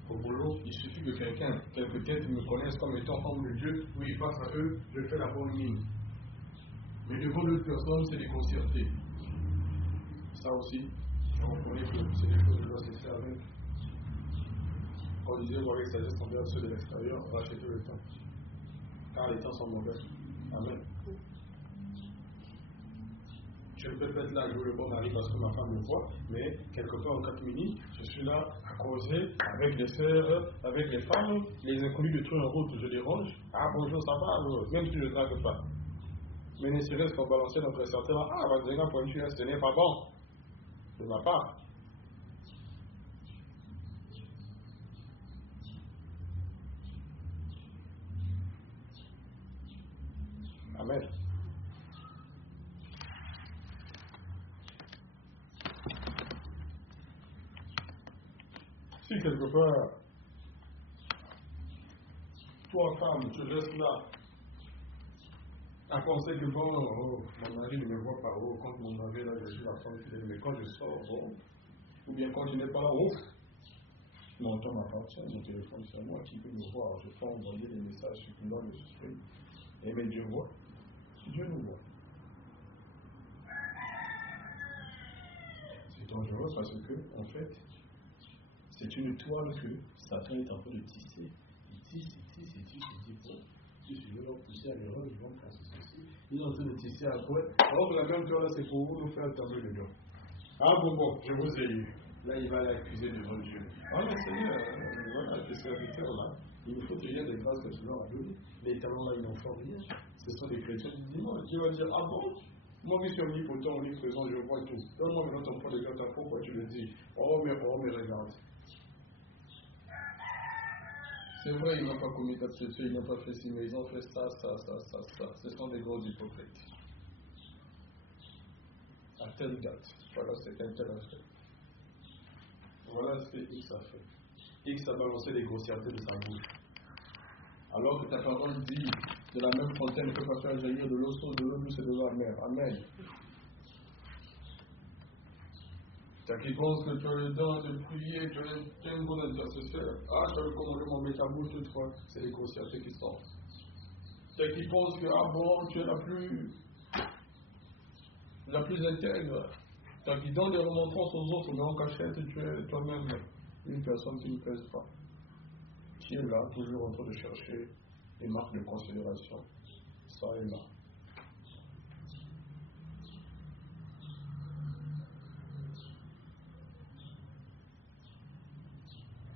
Au boulot, il suffit que quelques têtes me connaissent comme étant homme de Dieu. Oui, face à eux, je fais la bonne mine. Mais devant d'autres personnes, c'est déconcerté. Ça aussi, je reconnais que c'est des choses que je dois cesser avec. Quand on disait, vous avec sagesse, on regarde ceux de l'extérieur, on va acheter le temps. Car les temps sont mauvais. Amen. Je ne peux pas être là à jouer le bon mari parce que ma femme me voit, mais quelque part en 4 minutes, je suis là à causer avec les sœurs, avec les femmes, les inconnus de tout en route, je les range. Ah bonjour, ça va, même si je ne drague pas. Mais ne serait-ce qu'on balancer notre certains, ah, Vanzenga pour une fille, ce n'est pas bon. De ma part. Amen. Si quelque part, toi femme, tu restes là, à penser que bon, mon mari ne me voit pas, quand mon mari est là, je suis la femme fidèle, mais quand je sors, bon, ou bien quand il n'est pas là, mon temps m'appartient, mon téléphone c'est moi qui peux me voir, je peux envoyer des messages succulents de l'esprit, et mais Dieu voit, Dieu nous voit. C'est dangereux parce que, en fait, c'est une toile que Satan est en train de tisser. Il tisse, bon, si je veux leur pousser à l'erreur, ils vont casser ceci. Il est en train de tisser à quoi? Alors que la même toile, c'est pour vous nous faire tomber le dos. Ah bon, je vous ai eu. Là, il va l'accuser devant Dieu. Ah, mais Seigneur, voilà, tes serviteurs là, il nous faut déjà des grâces que tu leur as données. Les talents là, ils n'en font rien. Ce sont des chrétiens du dimanche. Dieu va dire, ah bon? Moi qui suis omnipotent, omniprésent, je vois tout. Donne-moi maintenant ton point de vue, pourquoi tu le dis? Oh, mais regarde. C'est vrai, ils n'ont pas commis d'absolution, ils n'ont pas fait ci, mais ils ont fait ça. Ce sont des gros hypocrites. À telle date, voilà ce qu'un tel a fait. Voilà ce que X a fait. X a balancé les grossièretés de sa bouche. Alors que ta parole dit, de la même fontaine ne peut pas faire jaillir de l'eau sauce, de l'eau douce et de l'eau amère. Amen. T'as qui pense que tu as le don de prier, tu es un bon intercesseur. Ah, tu as le commandement, mais ta bouche toutefois, c'est les grossièretés qui sortent. T'as qui pense que, ah bon, tu es la plus intègre. T'as qui donne des remontrances aux autres, mais en cachette, tu es toi-même une personne qui ne pèse pas. Qui est là, toujours en train de chercher des marques de considération. Ça et là.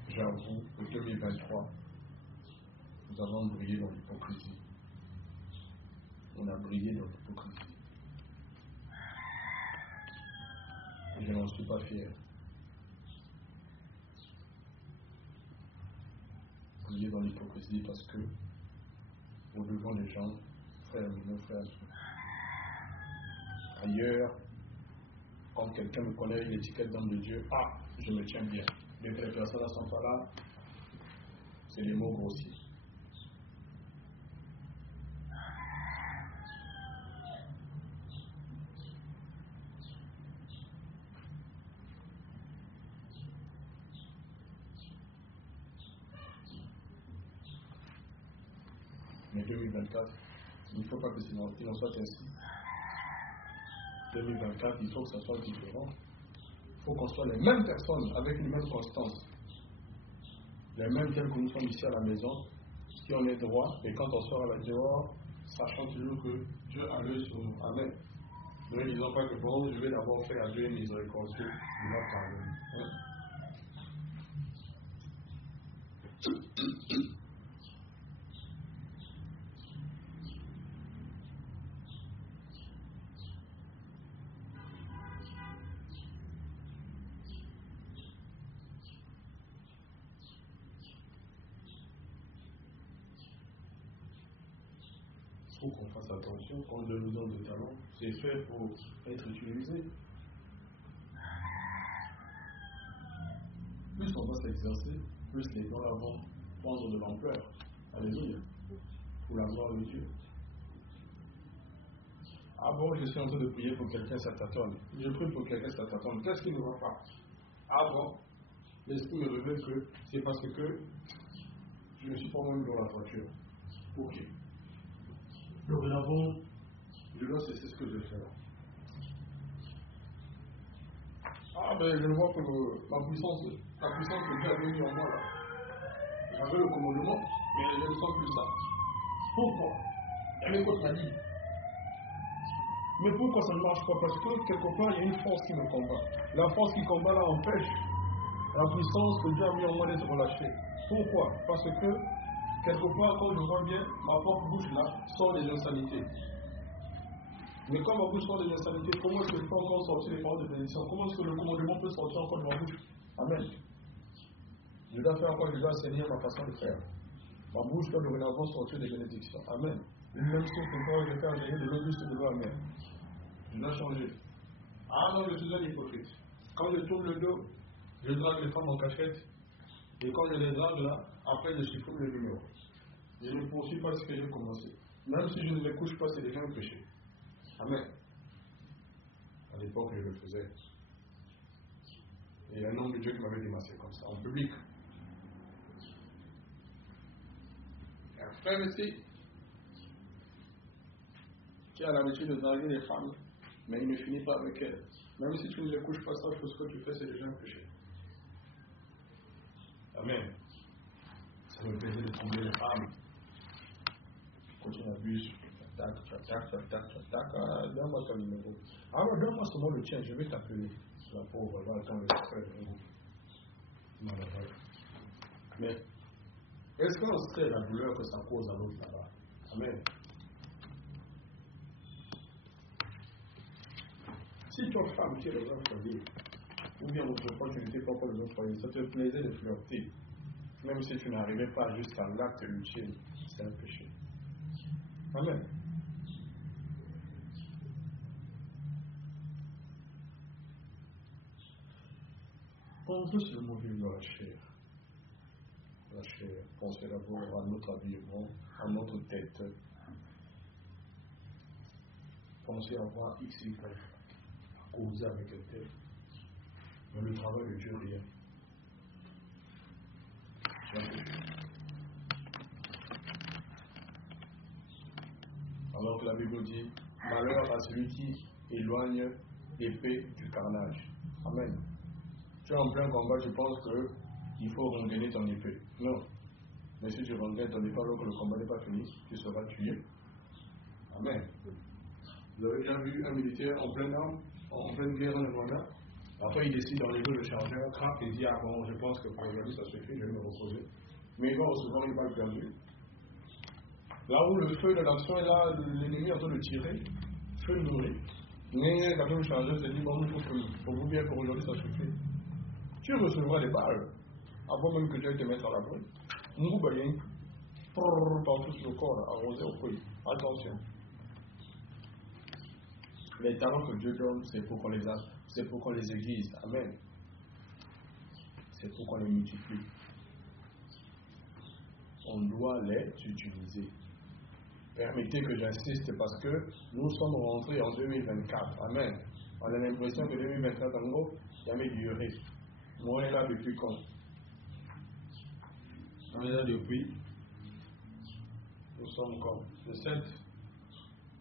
J'avoue que 2023, nous avons brillé dans l'hypocrisie. On a brillé dans l'hypocrisie. Et je n'en suis pas fier. Briller dans l'hypocrisie parce que, au devant des gens, frères, nos frères, ailleurs, quand quelqu'un me connaît l'étiquette d'homme de Dieu, ah, je me tiens bien. Dès que les personnes ne sont pas là, c'est les mots grossiers. Mais 2024, il ne faut pas que qu'il en soit ainsi. 2024, il faut que ça soit différent. Il faut qu'on soit les mêmes personnes avec les mêmes constances. Les mêmes tels que nous sommes ici à la maison, qui on est droit, et quand on sort à la dehors, sachant toujours que Dieu a l'œil sur nous. Amen. Ne disons pas que bon, je vais d'abord faire à Dieu une miséricorde, il va pardonner. Il faut qu'on fasse attention quand Dieu nous donne des talents. C'est fait pour être utilisé. Plus on va s'exercer, plus les dons vont prendre de l'ampleur. Alléluia. Pour la gloire de Dieu. Ah bon, je suis en train de prier pour quelqu'un, ça tâtonne. Je prie pour quelqu'un, ça tâtonne. Qu'est-ce qui ne va pas? Ah bon, l'esprit me révèle que c'est parce que je ne suis pas même dans la voiture. Ok. Dorénavant, je dois cesser ce que je fais là. Ah ben je vois que la puissance que Dieu a mis en moi là. J'avais le commandement, mais je ne sens plus ça. Pourquoi? Mais quoi m'a dit? Mais pourquoi ça ne marche pas? Parce que quelque part il y a une force qui me combat. La force qui combat là empêche la puissance que Dieu a mis en moi d'être relâchée. Pourquoi? Parce que quelque part quand je vois bien, ma propre bouche là sort des insanités. Mais quand ma bouche sort des insanités, comment est-ce que je peux encore sortir les paroles de bénédiction? Comment est-ce que le commandement peut sortir encore de ma bouche? Amen. Je dois faire encore, je dois assainir ma façon de faire. Ma bouche doit dorénavant sortir des bénédictions. Amen. Une même chose que quand je fais jaillir de l'eau douce et de l'eau amère. Je dois changer. Ah non, je suis un hypocrite. Quand je tourne le dos, je drague les femmes en cachette. Et quand je les drague là, après je supprime le numéro. Je ne poursuis pas ce que j'ai commencé. Même si je ne les couche pas, c'est déjà un péché. Amen. À l'époque, je le faisais. Et il y a un homme de Dieu qui m'avait démassé comme ça, en public. Un frère ici, qui a l'habitude de draguer les femmes, mais il ne finit pas avec elles. Même si tu ne les couches pas, sache que ce que tu fais, c'est déjà un péché. Amen. Ça me plaisait de trembler les femmes. Quand on abuse, tac, donne-moi ton numéro. Alors, donne-moi seulement le tien, je vais t'appeler. La pauvre, va attendre le frère. Mais est-ce qu'on sait la douleur que ça cause à l'autre là-bas? Amen. Si ton femme qui est dans un foyer, ou bien votre opportunité pour dans un foyer, ça te plaisait de flirter, même si tu n'arrivais pas jusqu'à l'acte ultime, c'est un péché. Amen. On veut seulement vivre la chair. La chair, pensez d'abord à notre habillement, à notre tête. Pensez à voir X, Y, à causer avec quelqu'un. Mais le travail de Dieu, rien. Alors que la Bible dit, malheur à celui qui éloigne l'épée du carnage. Amen. Tu es en plein combat, tu penses qu'il faut rengainer ton épée. Non. Mais si tu rengaines ton épée alors que le combat n'est pas fini, tu seras tué. Amen. Vous avez déjà vu un militaire en pleine arme, en pleine guerre dans le Rwanda? Après, il décide d'enlever le chargeur, craque et dit, ah bon, je pense que pour aujourd'hui ça suffit, je vais me reposer. Mais il va recevoir une balle perdue. Là où le feu de l'action est là, l'ennemi est en train de tirer, feu nourri. Mais quand le chargeur se dit, bon, il faut vous bien pour aujourd'hui ça suffit. Tu recevras des balles, avant même que Dieu te mette à l'abri. Nous voyons partout sur le corps, arrosé au fruit. Attention. Les talents que Dieu donne, c'est pour qu'on les aiguise. Amen. C'est pour qu'on les multiplie. On doit les utiliser. Permettez que j'insiste parce que nous sommes rentrés en 2024. Amen. On a l'impression que 2024, en gros, il y avait duré. Moi, on est là depuis quand? On est là depuis. Nous sommes quand? Le 7.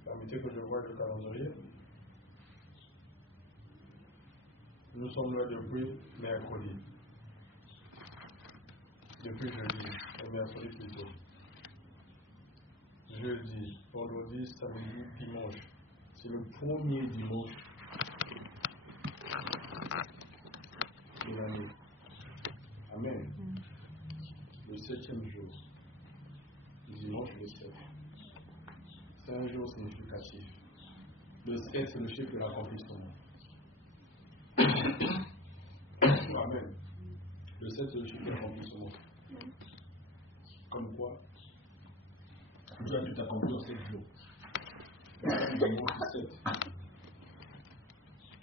Permettez que je voie le calendrier. Nous sommes là depuis mercredi. Depuis jeudi, et mercredi plutôt. Jeudi, vendredi, samedi, dimanche. C'est le premier dimanche de l'année. Amen. Le 7e jour. Dimanche le 7. C'est un jour significatif. Le 7, c'est le chiffre de l'accomplissement. Amen. Le 7, c'est le chiffre de l'accomplissement. Comme quoi, Dieu a tout accompli en 7 jours. Dimanche 7.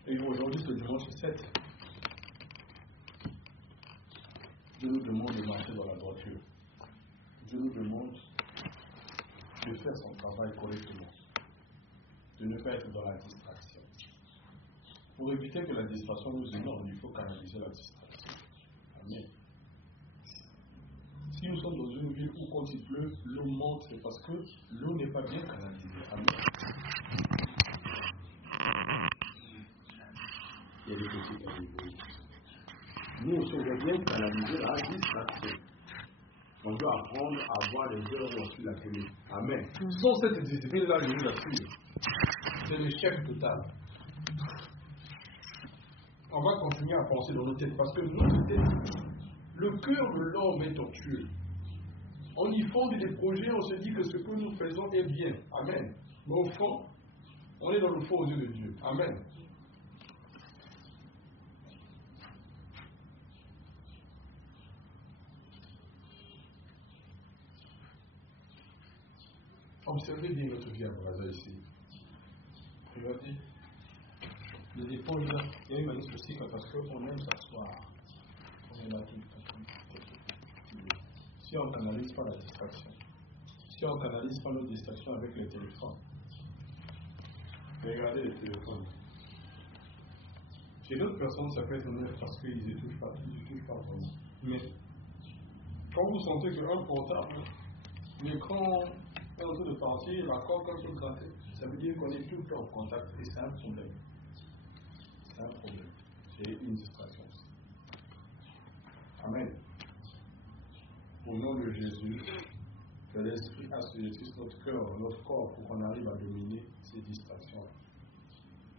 Et aujourd'hui, c'est le dimanche 7. Dieu nous demande de marcher dans la droiture. Dieu nous demande de faire son travail correctement. De ne pas être dans la distraction. Pour éviter que la distraction nous inonde, il faut canaliser la distraction. Amen. Si nous sommes dans une ville où quand il pleut, l'eau monte, c'est parce que l'eau n'est pas bien canalisée. Amen. Il y a des petits animaux. Nous aussi, on doit bien canaliser la distraction. On doit apprendre à voir les heures où on suit la télé. Amen. Sans cette discipline-là, je vous assure, c'est l'échec total. On va continuer à penser dans nos têtes parce que notre tête, le cœur de l'homme est tortueux. On y fonde des projets, on se dit que ce que nous faisons est bien. Amen. Mais au fond, on est dans le faux aux yeux de Dieu. Amen. Observez bien notre vie à Braza ici. Regardez. Le dépôt, il y a une manière aussi parce qu'on aime s'asseoir. On est là tout le temps. Si on ne canalise pas la distraction, si on ne canalise pas nos distractions avec les téléphones, regardez les téléphones. Chez d'autres personnes, ça peut être honnête parce qu'ils ne touchent pas vraiment. Mais quand vous sentez qu'un portable, l'écran est en train de partir, la coque est en train de gratter, ça veut dire qu'on est tout le temps en contact et c'est un problème. C'est un problème. C'est une distraction. Amen. Au nom de Jésus, que l'Esprit assujettisse notre cœur, notre corps, pour qu'on arrive à dominer ces distractions.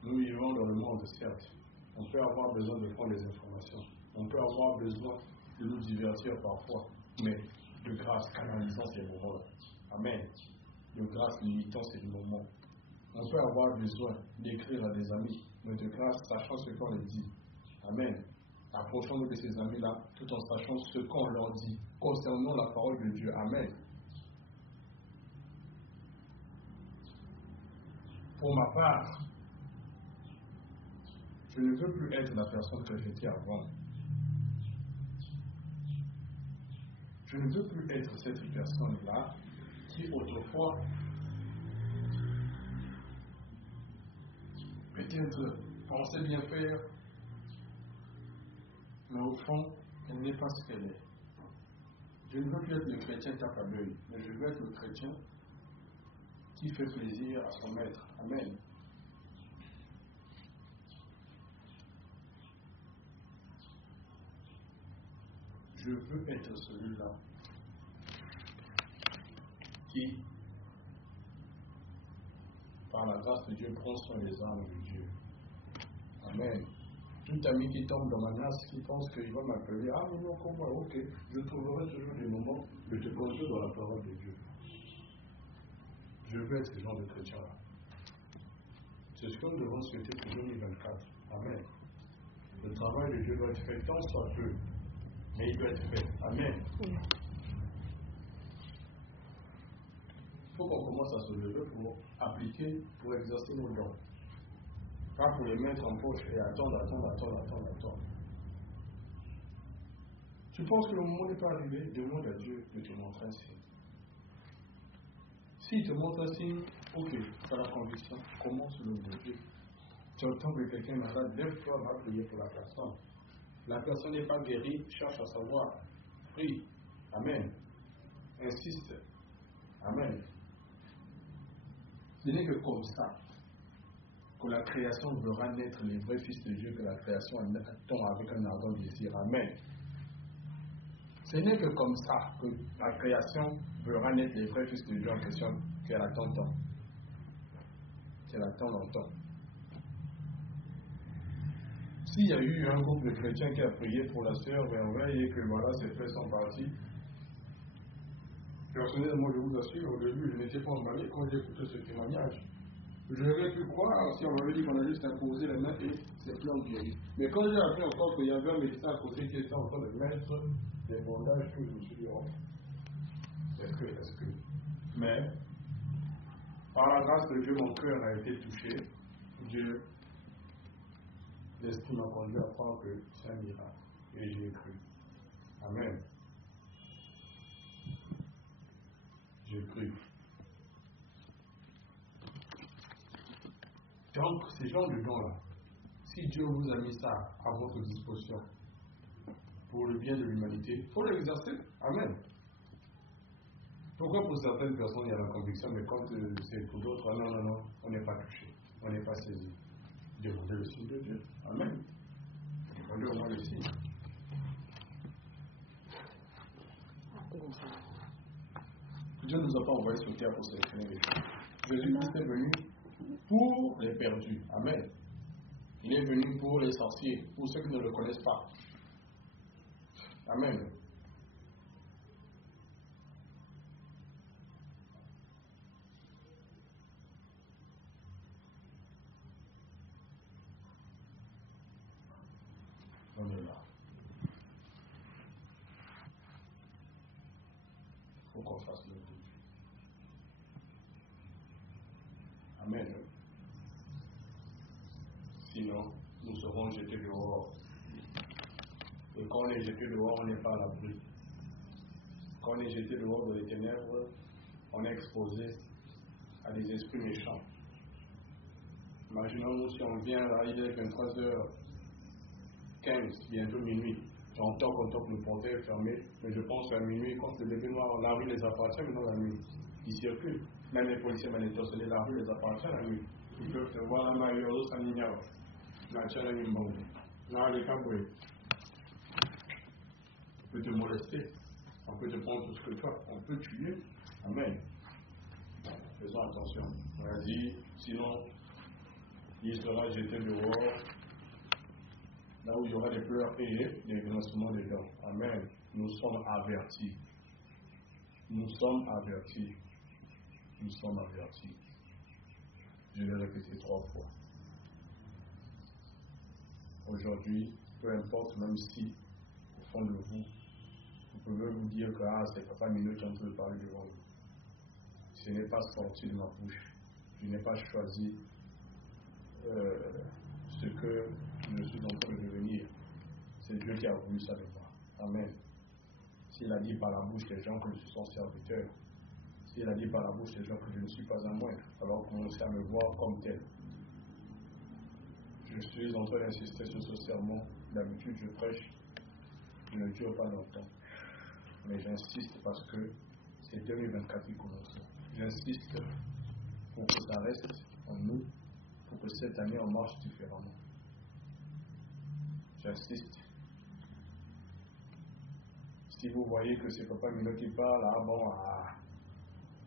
Nous vivons dans le monde, certes. On peut avoir besoin de prendre des informations. On peut avoir besoin de nous divertir parfois. Mais de grâce, canalisant ces moments-là. Amen. De grâce, limitant ces moments. On peut avoir besoin d'écrire à des amis, mais de grâce, sachant ce qu'on leur dit. Amen. Approchons-nous de ces amis-là, tout en sachant ce qu'on leur dit concernant la parole de Dieu. Amen. Pour ma part, je ne veux plus être la personne que j'étais avant. Je ne veux plus être cette personne-là qui autrefois peut-être pensait bien faire, mais au fond, elle n'est pas ce qu'elle est. Je ne veux plus être le chrétien tape à l'œil, mais je veux être le chrétien qui fait plaisir à son maître. Amen. Je veux être celui-là qui, par la grâce de Dieu, prend soin des âmes de Dieu. Amen. Tout ami qui tombe dans ma nasse, qui pense qu'il va m'appeler, ah non, comme moi, ok, je trouverai toujours des moments de te conduire dans la parole de Dieu. Je veux être ce genre de chrétien-là. C'est ce que nous devons souhaiter pour 2024. Amen. Le travail de Dieu doit être fait tant soit peu, mais il doit être fait. Amen. Il faut qu'on commence à se lever pour appliquer, pour exercer nos dons. Pas pour les mettre en poche et attendre. Tu penses que le moment n'est pas arrivé? Demande à Dieu de te montrer un signe. S'il te montre un signe, ok, tu as la conviction, commence le de Dieu. Tu entends que quelqu'un est malade, lève-toi, va prier pour la personne. La personne n'est pas guérie, cherche à savoir. Prie. Amen. Insiste. Amen. Ce n'est que comme ça que la création verra naître les vrais fils de Dieu, que la création attend avec un ardent désir. Amen. Ce n'est que comme ça que la création verra naître les vrais fils de Dieu en question qu'elle attend tant. Qu'elle attend longtemps. S'il y a eu un groupe de chrétiens qui a prié pour la sœur Verveille et que voilà, ses frères sont partis, personnellement, je vous assure, au début, je n'étais pas emballé quand j'ai écouté ce témoignage. J'aurais pu croire si on m'avait dit qu'on a juste imposé les mains et c'est plein guéri. Mais quand j'ai appris encore qu'il y avait un médecin à côté qui était en train de mettre des bandages, je me suis dit, oh, est-ce que. Mais, par la grâce de Dieu, mon cœur a été touché. Dieu, l'esprit m'a conduit à croire que c'est un miracle. Et j'y ai cru. Amen. J'ai cru. Donc, ces gens de dons-là, si Dieu vous a mis ça à votre disposition pour le bien de l'humanité, il faut l'exercer. Amen. Pourquoi pour certaines personnes il y a la conviction, mais quand c'est pour d'autres, non, on n'est pas touché, on n'est pas saisi. Demandez le signe de Dieu. Amen. Demandez au moins le signe. Dieu ne nous a pas envoyés sur terre pour sélectionner les gens. Jésus-Christ est venu pour les perdus. Amen. Il est venu pour les sorciers, pour ceux qui ne le connaissent pas. Amen. On est là. Il faut qu'on fasse le tout. Amen. Sinon, nous serons jetés dehors. Et quand on est jeté dehors, on n'est pas à l'abri. Quand on est jeté dehors dans les ténèbres, on est exposé à des esprits méchants. Imaginons-nous si on vient là, il est 23h15, bientôt minuit. J'entends que le portail est fermé, mais je pense qu'à minuit, quand le bébé noir, la rue les appartient, mais non la nuit. Ils circulent. Même les policiers malétentionnés, la rue les appartient la nuit. Ils peuvent te voir la maille, ça n'ignore. La tchèle est une bombe. Là, les caboués. On peut te molester. On peut te prendre tout ce que tu as. On peut tuer. Amen. Faisons attention. On a dit, sinon, il sera jeté dehors Là où il y aura des pleurs et des grincements des dents. Amen. Nous sommes avertis. Nous sommes avertis. Nous sommes avertis. Je l'ai répété 3 fois. Aujourd'hui, peu importe, même si, au fond de vous pouvez vous dire que c'est Papa Mino qui est en train de parler devant vous. Ce n'est pas sorti de ma bouche. Je n'ai pas choisi ce que je suis en train de devenir. C'est Dieu qui a voulu ça de moi. Amen. S'il a dit par la bouche des gens que je suis son serviteur, s'il a dit par la bouche des gens que je ne suis pas un moindre, alors commencez à me voir comme tel. Je suis en train d'insister sur ce sermon. D'habitude, je prêche, je ne dure pas longtemps. Mais j'insiste parce que c'est 2024 qui commence. J'insiste pour que ça reste en nous, pour que cette année on marche différemment. J'insiste. Si vous voyez que c'est Papa Mino qui parle,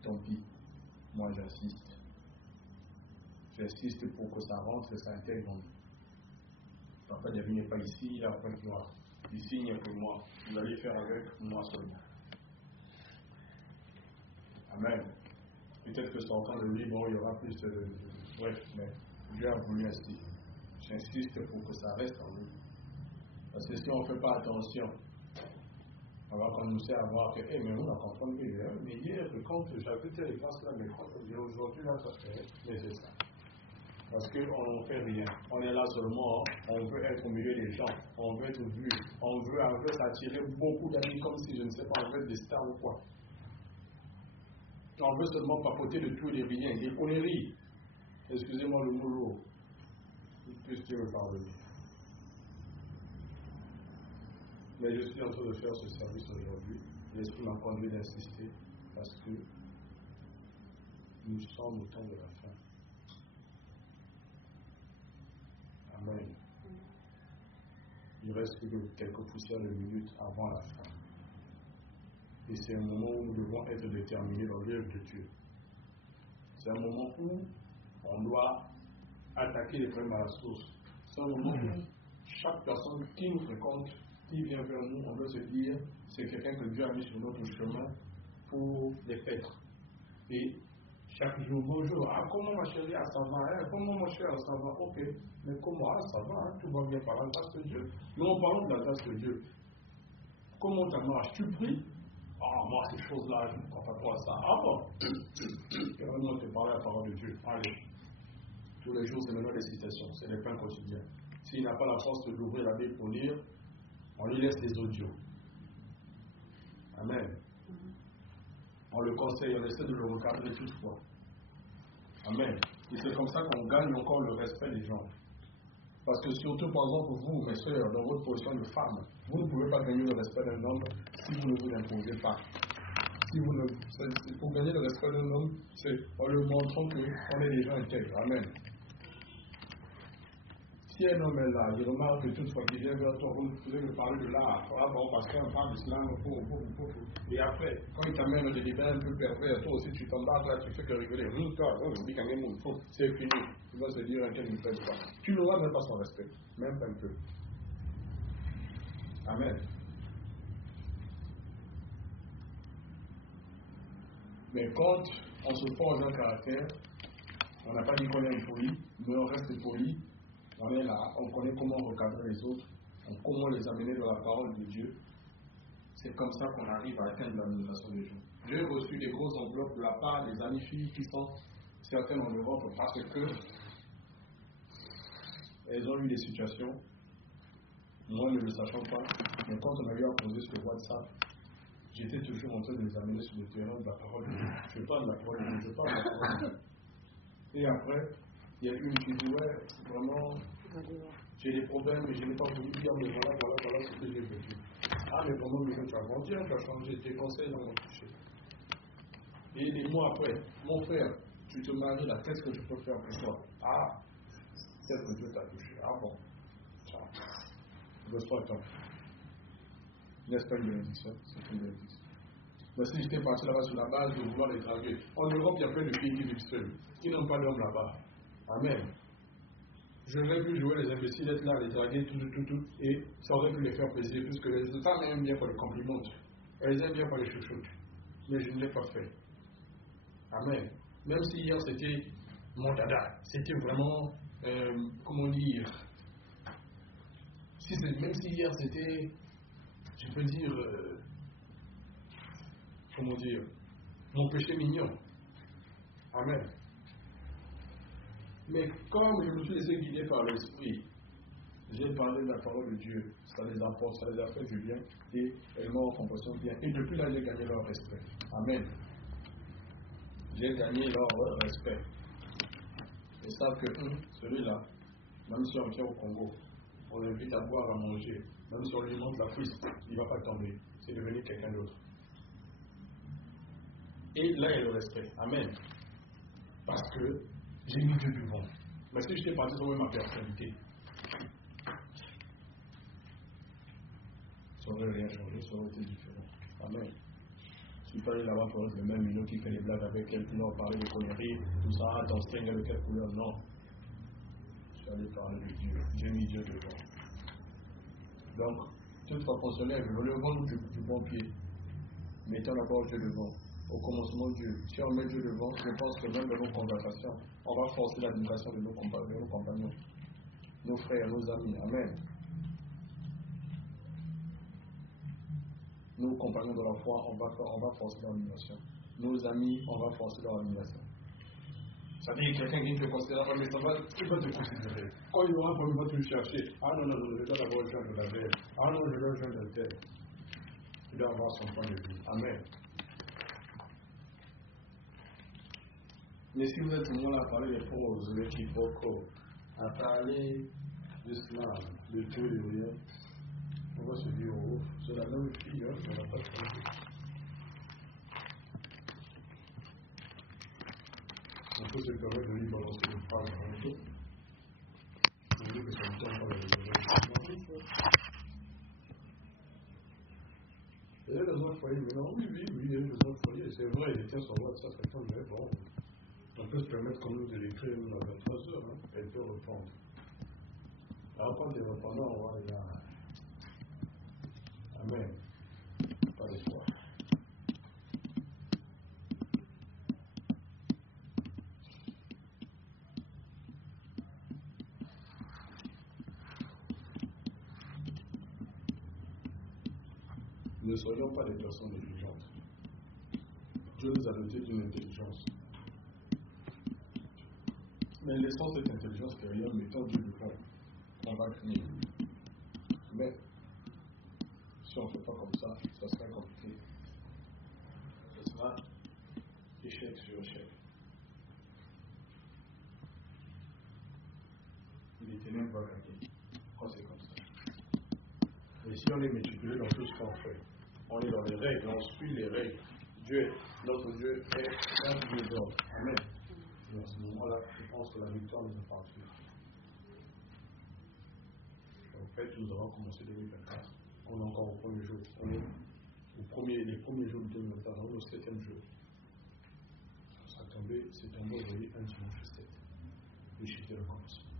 tant pis. Moi j'insiste. J'insiste pour que ça rentre et ça intègre en nous. Papa David n'est pas ici, il a pas de moi. Ici, il n'y a que moi. Vous allez faire avec moi seulement. Amen. Peut-être que sortant de lui, il y aura plus de... Bref, mais Dieu a voulu ainsi. J'insiste pour que ça reste en nous. Parce que si on ne fait pas attention, on va commencer à voir que, mais on va comprendre mieux. Mais hier, quand j'avais tel grâce là, mais quand aujourd'hui, là, ça fait. Mais c'est ça. Parce qu'on ne fait rien. On est là seulement, on veut être au milieu des gens, on veut être vu, on veut s'attirer beaucoup d'amis comme si, je ne sais pas, on veut être des stars ou quoi. On veut seulement papoter de tout et de rien, des conneries. Excusez-moi le mot lourd. Puisse Dieu me pardonner. Mais je suis en train de faire ce service aujourd'hui. L'Esprit m'a conduit d'insister parce que nous sommes au temps de la fin. Amen. Il reste que quelques poussières de minutes avant la fin. Et c'est un moment où nous devons être déterminés dans l'œuvre de Dieu. C'est un moment où on doit attaquer les problèmes à la source. C'est un moment où chaque personne qui nous fréquente, qui vient vers nous, on doit se dire, c'est quelqu'un que Dieu a mis sur notre chemin pour les paître. Et chaque jour, bonjour, comment ma chérie, ça va, comment mon cher, ça va, ok, mais comment, ça va, tout va bien par la grâce de Dieu. Nous, on parle de la grâce de Dieu. Comment ça marche? Tu pries? Moi, ces choses-là, je ne crois pas trop à ça. Bon? Et vraiment, on te parle la parole de Dieu. Allez. Tous les jours, c'est maintenant des citations, c'est les pains quotidiens. S'il n'a pas la force de l'ouvrir la Bible pour lire, on lui laisse les audios. Amen. On le conseille, on essaie de le recadrer toutefois. Amen. Et c'est comme ça qu'on gagne encore le respect des gens. Parce que surtout, par exemple, vous, mes soeurs, dans votre position de femme, vous ne pouvez pas gagner le respect d'un homme si vous ne vous imposez pas. Pour gagner le respect d'un homme, c'est en lui montrant qu'on est des gens intègres. Amen. Si un homme est là, il remarque que toutefois qu'il vient vers toi, vous pouvez me parler de là, parce qu'on parle d'islam, et après, quand il t'amène des débats un peu pervers, toi aussi tu t'embarques là, tu fais que rigoler, c'est fini. Tu vas se dire un tel ne fait pas. Tu n'auras même pas son respect, même pas un peu. Amen. Mais quand on se forge un caractère, on n'a pas dit qu'on est impoli, mais on reste poli. On est là, on connaît comment recadrer les autres, comment les amener dans la parole de Dieu. C'est comme ça qu'on arrive à atteindre l'anomination des gens. J'ai reçu des grosses enveloppes de la part des amies filles qui sont certaines en Europe parce que elles ont eu des situations, moi ne le sachant pas, mais quand on a eu à poser sur WhatsApp, j'étais toujours en train de les amener sur le terrain de la parole de Dieu. Je parle de la parole de Dieu, je parle de la parole de Dieu. Et après, il y a une qui dit, ouais, vraiment, j'ai des problèmes, mais je n'ai pas voulu dire, mais voilà ce que j'ai vécu. Mais vraiment, mais tu as grandi, tu as changé, tes conseils dans mon touché. Et des mois après, mon frère, tu te maries là, qu'est-ce que je peux faire pour toi? Peut-être que Dieu t'a touché. Bon, ciao. Reçois ton. N'est-ce pas une bénédiction? C'est une bénédiction. Mais si j'étais parti là-bas sur la base de vouloir les draguer, en Europe, il y a plein de filles qui vivent seules, qui n'ont pas d'homme là-bas. Amen. Je n'aurais pu jouer les imbéciles, être là, les draguer, tout, et ça aurait pu les faire plaisir, puisque les femmes aiment bien pour les compliments. Elles aiment bien pour les chouchoutes. Mais je ne l'ai pas fait. Amen. Même si hier c'était mon dada, c'était vraiment, comment dire, même si hier c'était, je peux dire, comment dire, mon péché mignon. Amen. Mais comme je me suis laissé guider par l'Esprit, j'ai parlé de la parole de Dieu, ça les apporte, ça les a fait du bien, et elles m'ont en compassion bien. Et depuis là, j'ai gagné leur respect. Amen. J'ai gagné leur respect. Ils savent que celui-là, même si on vient au Congo, on l'invite à boire, à manger, même si on lui montre la cuisse, il ne va pas tomber. C'est devenu quelqu'un d'autre. Et là, il y a le respect. Amen. Parce que j'ai mis Dieu devant. Mais si je t'ai parti sur ma personnalité, ça n'aurait rien changé, ça aurait été différent. Amen. Je suis pas allé là-bas pour être le même minot qui fait les blagues avec elle, qui leur parler de conneries, tout ça, dans ce de quelle couleur, non. Je suis allé parler de Dieu. J'ai mis Dieu devant. Donc, toute fois qu'on se lève, relevons-nous du bon pied. Mettons d'abord Dieu devant. Au commencement, Dieu. Si on met Dieu devant, je pense que même dans nos conversations, on va forcer l'admiration de nos compagnons, nos frères, nos amis. Amen. Nos compagnons de la foi, on va forcer leur admiration. Nos amis, on va forcer leur admiration. Ça veut dire quelqu'un qui ne te considère pas, mais ça va, il va te considérer. Quand il aura un problème, il va te chercher. Ah non, je dois d'abord rejoindre la belle. Ah non, je dois rejoindre la telle. Il doit avoir son point de vue. Amen. Mais si vous êtes souvent là à parler des pauses, des quiproquos, à parler de l'islam, de tout et de rien, on va se dire, oh, c'est la même fille, hein, on n'a pas changé. On peut se permettre de lui balancer une phrase dans le dos. On dit que ça ne tient pas la vérité. Il y a des autres foyers maintenant, oui, il y a des autres foyers, c'est vrai, il tient son WhatsApp, mais bon. On peut se permettre comme nous de l'écrire à 23 heures, hein, elle peut répondre. Alors quand elle répond, on va là. Amen. Pas d'espoir. Ne soyons pas des personnes négligentes. Dieu nous a doté d'une intelligence. Mais laissons cette intelligence derrière, mettons Dieu devant. On va finir. Mais si on ne fait pas comme ça sera compliqué. Ce sera échec sur échec. L'Éternel va gagner quand c'est comme ça. Et si on est méticuleux dans tout ce qu'on fait, on est dans les règles, on suit les règles. Dieu, notre Dieu est un Dieu d'ordre. Amen. Et à ce moment-là, je pense que la victoire nous appartient. En fait, nous avons commencé 2024. On est encore au premier jour. On est les premiers jours de 2024, on est au 7e jour. Ça c'est tombé aujourd'hui un dimanche 7. Et j'étais le commencement.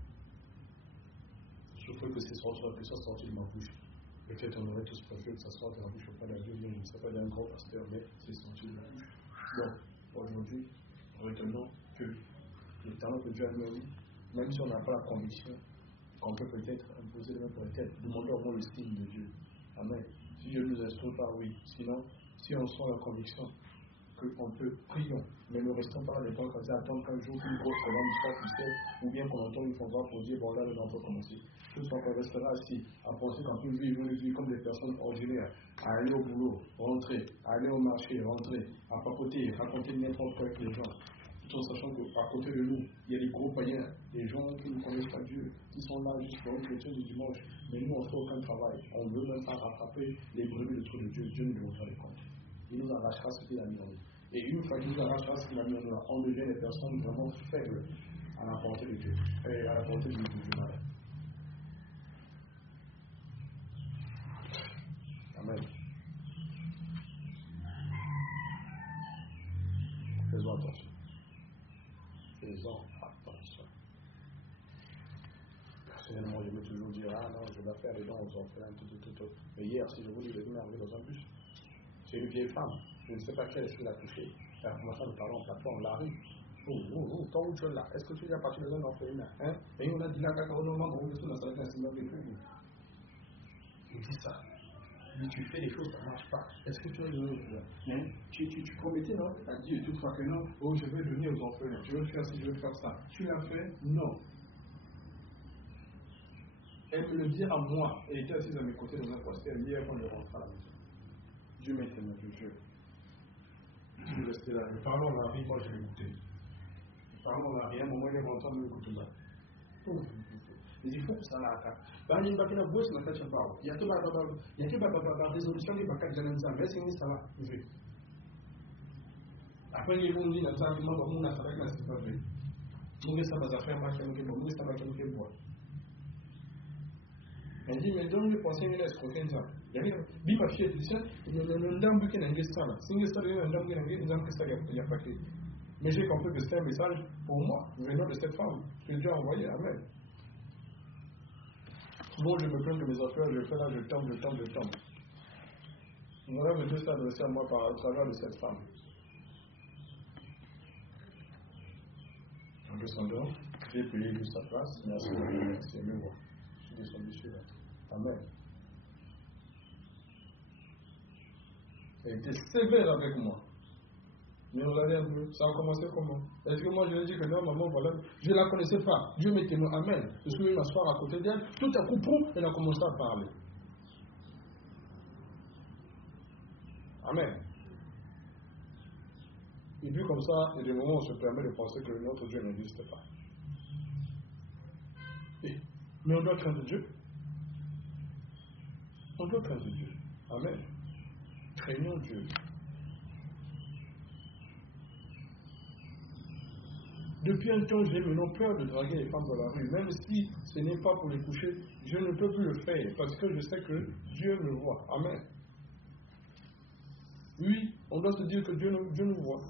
Je souffre que ce soit sorti de ma bouche. Peut-être on aurait tous préféré que ça sorte de la bouche, pas d'un Dieu, je ne sais pas d'un grand pasteur, mais c'est sorti de la bouche. Donc, aujourd'hui, retenons que le talent que Dieu a mis, même si on n'a pas la conviction, qu'on peut peut-être imposer les mains pour la tête, demander au moins le signe de Dieu. Amen. Si Dieu nous instruit pas, oui. Sinon, si on sent la conviction qu'on peut, prions, mais ne restons pas là les temps comme ça, attendre qu'un jour qu'une grosse commande soit poussée, ou bien qu'on entende une fanfare pour dire, bon là, on peut commencer. Tout ce qu'on restera assis, à penser qu'en plus vivre une vie comme des personnes ordinaires, à aller au boulot, rentrer, à aller au marché, rentrer, à papoter, raconter n'importe quoi avec les gens, tout en sachant qu'à côté de nous, il y a des gros païens, des gens qui ne connaissent pas Dieu, qui sont là juste pour une chrétien du dimanche, mais nous on ne fait aucun travail, on ne veut même pas rattraper les brebis de trou de Dieu, Dieu nous demandera les comptes. Il nous arrachera ce qu'il a mis en nous. Et une fois qu'il nous arrachera ce qu'il a mis en nous, on devient des personnes vraiment faibles à la portée de Dieu, et à la portée du mal. Amen. Faisons attention. Faisons attention. Personnellement, je vais toujours dire, ah non, je vais faire les dons aux orphelins, tout. Mais hier, si je vous dis, je suis arrivé dans un bus. C'est une vieille femme. Je ne sais pas quelle est-ce qui l'a touchée. Elle a commencé à me parler en patois, on l'arrive. Toi où tu es là, est-ce que tu es déjà parti dans un orphelinat? Et on a dit là, il dit ça. Mais tu fais des choses, ça ne marche pas. Est-ce que tu as tu promettais, non? Tu as dit toutefois que non. Oh, je vais donner aux orphelins. Je veux faire ci, je veux faire ça. Tu l'as fait? Non. Elle me le dit à moi. Elle était assise à mes côtés dans un poste. Elle me dit quand je rentre à la maison. Dieu m'est témoin du jeu. Je suis resté là. Mes parents on a ri, moi je l'ai écouté. Mes parents on a ri, à un moment il est rentré, on m'écoute là. Il faut que ça là. Bah, il y a une bouée sur la tête de parole. Il y a une résolution qui va faire des gens mais c'est ça là. Après, ils vont dire, ça va mon affaire, là, c'est pas vrai. Nous, ça va faire ma chambre, nous, ça va faire bois. Elle dit, mais donc, je pensais qu'il est escroqué, ça. Il y a une papier, tu sais, il y a un dame qui est ça là. Si il y a un dame qui est ça, il n'y a pas que. Mais j'ai compris que c'est un message pour moi, venant de cette femme, que Dieu a envoyé. Amen. Souvent, je me plains de mes affaires, je fais là, je tombe. Mon rêve de Dieu s'est adressé à moi par travers de cette femme. En descendant, j'ai payé juste sa place, mais à ce moment-là, c'est mieux moi. Je suis descendu sur là. Amen. Elle était sévère avec moi. Mais regardez un peu, ça a commencé comment? Est-ce que moi je lui ai dit que non, maman, voilà, je ne la connaissais pas. Dieu m'est témoin. Amen. Je suis venu m'asseoir à côté d'elle. Tout à coup, poum, elle a commencé à parler. Amen. Et puis comme ça, il y a des moments où on se permet de penser que notre Dieu n'existe pas. Mais on doit craindre Dieu. On doit craindre Dieu. Amen. Craignons Dieu. Depuis un temps, j'ai maintenant peur de draguer les femmes dans la rue. Même si ce n'est pas pour les coucher, je ne peux plus le faire parce que je sais que Dieu me voit. Amen. Oui, on doit se dire que Dieu nous voit.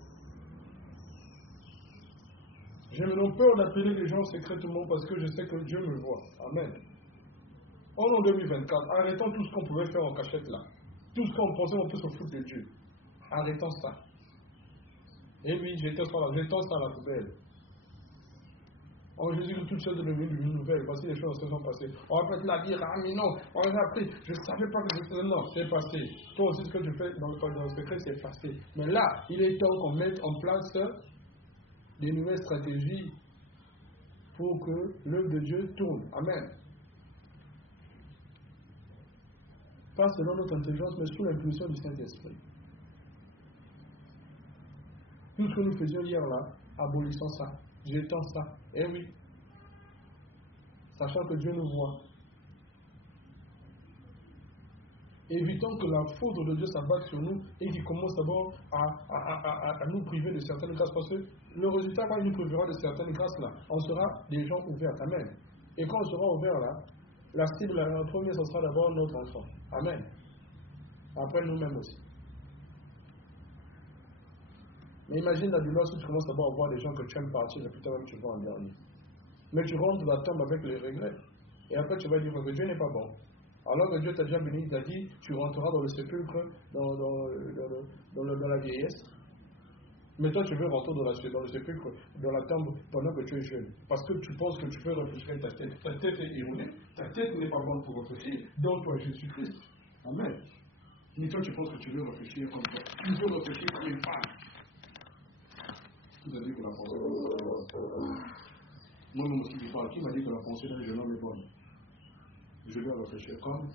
J'ai maintenant peur d'appeler les gens secrètement parce que je sais que Dieu me voit. Amen. En 2024, arrêtons tout ce qu'on pouvait faire en cachette là. Tout ce qu'on pensait, on peut se foutre de Dieu. Arrêtons ça. Et oui, j'étais ça à la poubelle. En Jésus, toutes choses devenues une nouvelle. Voici les choses se sont passées. On va peut-être la dire, ah mais non, on a appris. Je ne savais pas que c'était. Non, c'est passé. Toi aussi, ce que tu fais dans le secret, c'est passé. Mais là, il est temps qu'on mette en place des nouvelles stratégies pour que l'œuvre de Dieu tourne. Amen. Pas selon notre intelligence, mais sous l'impulsion du Saint-Esprit. Tout ce que nous faisions hier là, abolissons ça, jetons ça. Eh oui. Sachant que Dieu nous voit. Évitons que la foudre de Dieu s'abatte sur nous et qu'il commence d'abord à nous priver de certaines grâces. Parce que le résultat, quand il nous privera de certaines grâces là, on sera des gens ouverts. Amen. Et quand on sera ouvert là, la cible, en premier, ce sera d'abord notre enfant. Amen. Après nous-mêmes aussi. Mais imagine la douleur si tu commences d'abord à voir des gens que tu aimes partir et puis toi-même tu vas en dernier. Mais tu rentres dans la tombe avec les regrets. Et après tu vas dire que Dieu n'est pas bon. Alors que Dieu t'a déjà béni, il t'a dit, tu rentreras dans le sépulcre, dans la vieillesse. Mais toi tu veux rentrer dans le sépulcre, dans la tombe, pendant que tu es jeune. Parce que tu penses que tu peux réfléchir ta tête. Ta tête est erronée, ta tête n'est pas bonne pour réfléchir, donc toi Jésus-Christ. Amen. Mais toi tu penses que tu veux réfléchir comme toi. Tu veux réfléchir comme une femme. Qui t'a dit que la pensée moi-même aussi qui parle, qui m'a dit que la pensée d'un jeune homme est bonne? Je dois réfléchir comme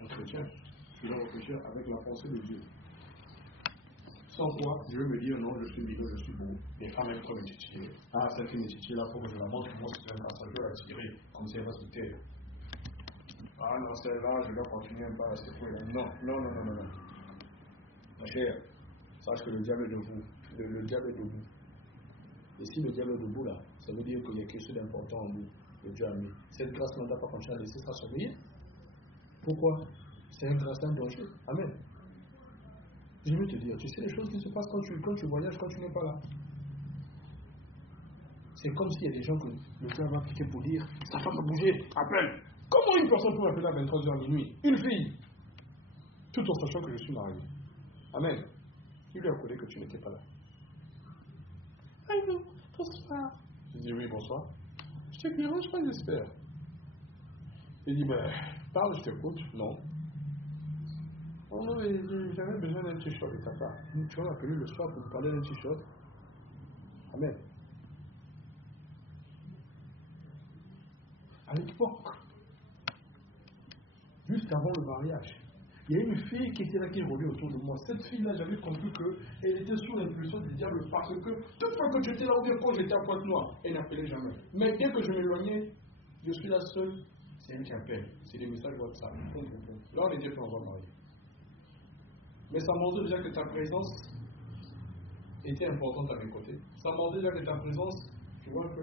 un chrétien. Je dois réfléchir avec la pensée de Dieu. Sans quoi, je vais me dire non, je suis milieu, je suis beau. Les femmes aiment trop me titiller. Ah, cette fille me titille là, pour que je la montre, moi c'est un passage, je vais la tirer, comme si elle va se taire. Ah non, celle-là, je dois continuer un peu à rester pour elle. Non. Ma chère, sache que le diable est debout. Le diable est debout. Et si le diable est debout là, ça veut dire qu'il y a quelque chose d'important en nous, que Dieu a mis. Cette grâce ne doit pas continuer à laisser ça surveiller. Pourquoi? C'est une grâce d'un danger. Amen. Je veux te dire, tu sais les choses qui se passent quand tu voyages, quand tu n'es pas là. C'est comme s'il y a des gens que le cœur va appliquer pour dire, sa femme va bouger, appelle. Comment une personne peut appeler à 23h minuit? Une fille, tout en sachant que je suis marié. Amen. Il lui a collé que tu n'étais pas là. Allô, bonsoir. Je dis oui, bonsoir. Je te dérange pas, j'espère. Il dit, ben, parle, je t'écoute. Non. Oh non, mais j'avais besoin d'un t-shirt de ta part. Tu vas m'appeler le soir pour me parler d'un t-shirt. Amen. À l'époque, juste avant le mariage, il y a une fille qui était là, qui roulait autour de moi. Cette fille-là, j'avais compris qu'elle était sous l'impulsion du diable parce que toute fois que j'étais là, ou bien quand j'étais à Pointe-Noire, elle n'appelait jamais. Mais dès que je m'éloignais, je suis la seule, c'est elle qui appelle. C'est des messages WhatsApp. Là, on était pas encore mariés. Mais ça montre déjà que ta présence était importante à mes côtés. Ça montre déjà que ta présence, tu vois que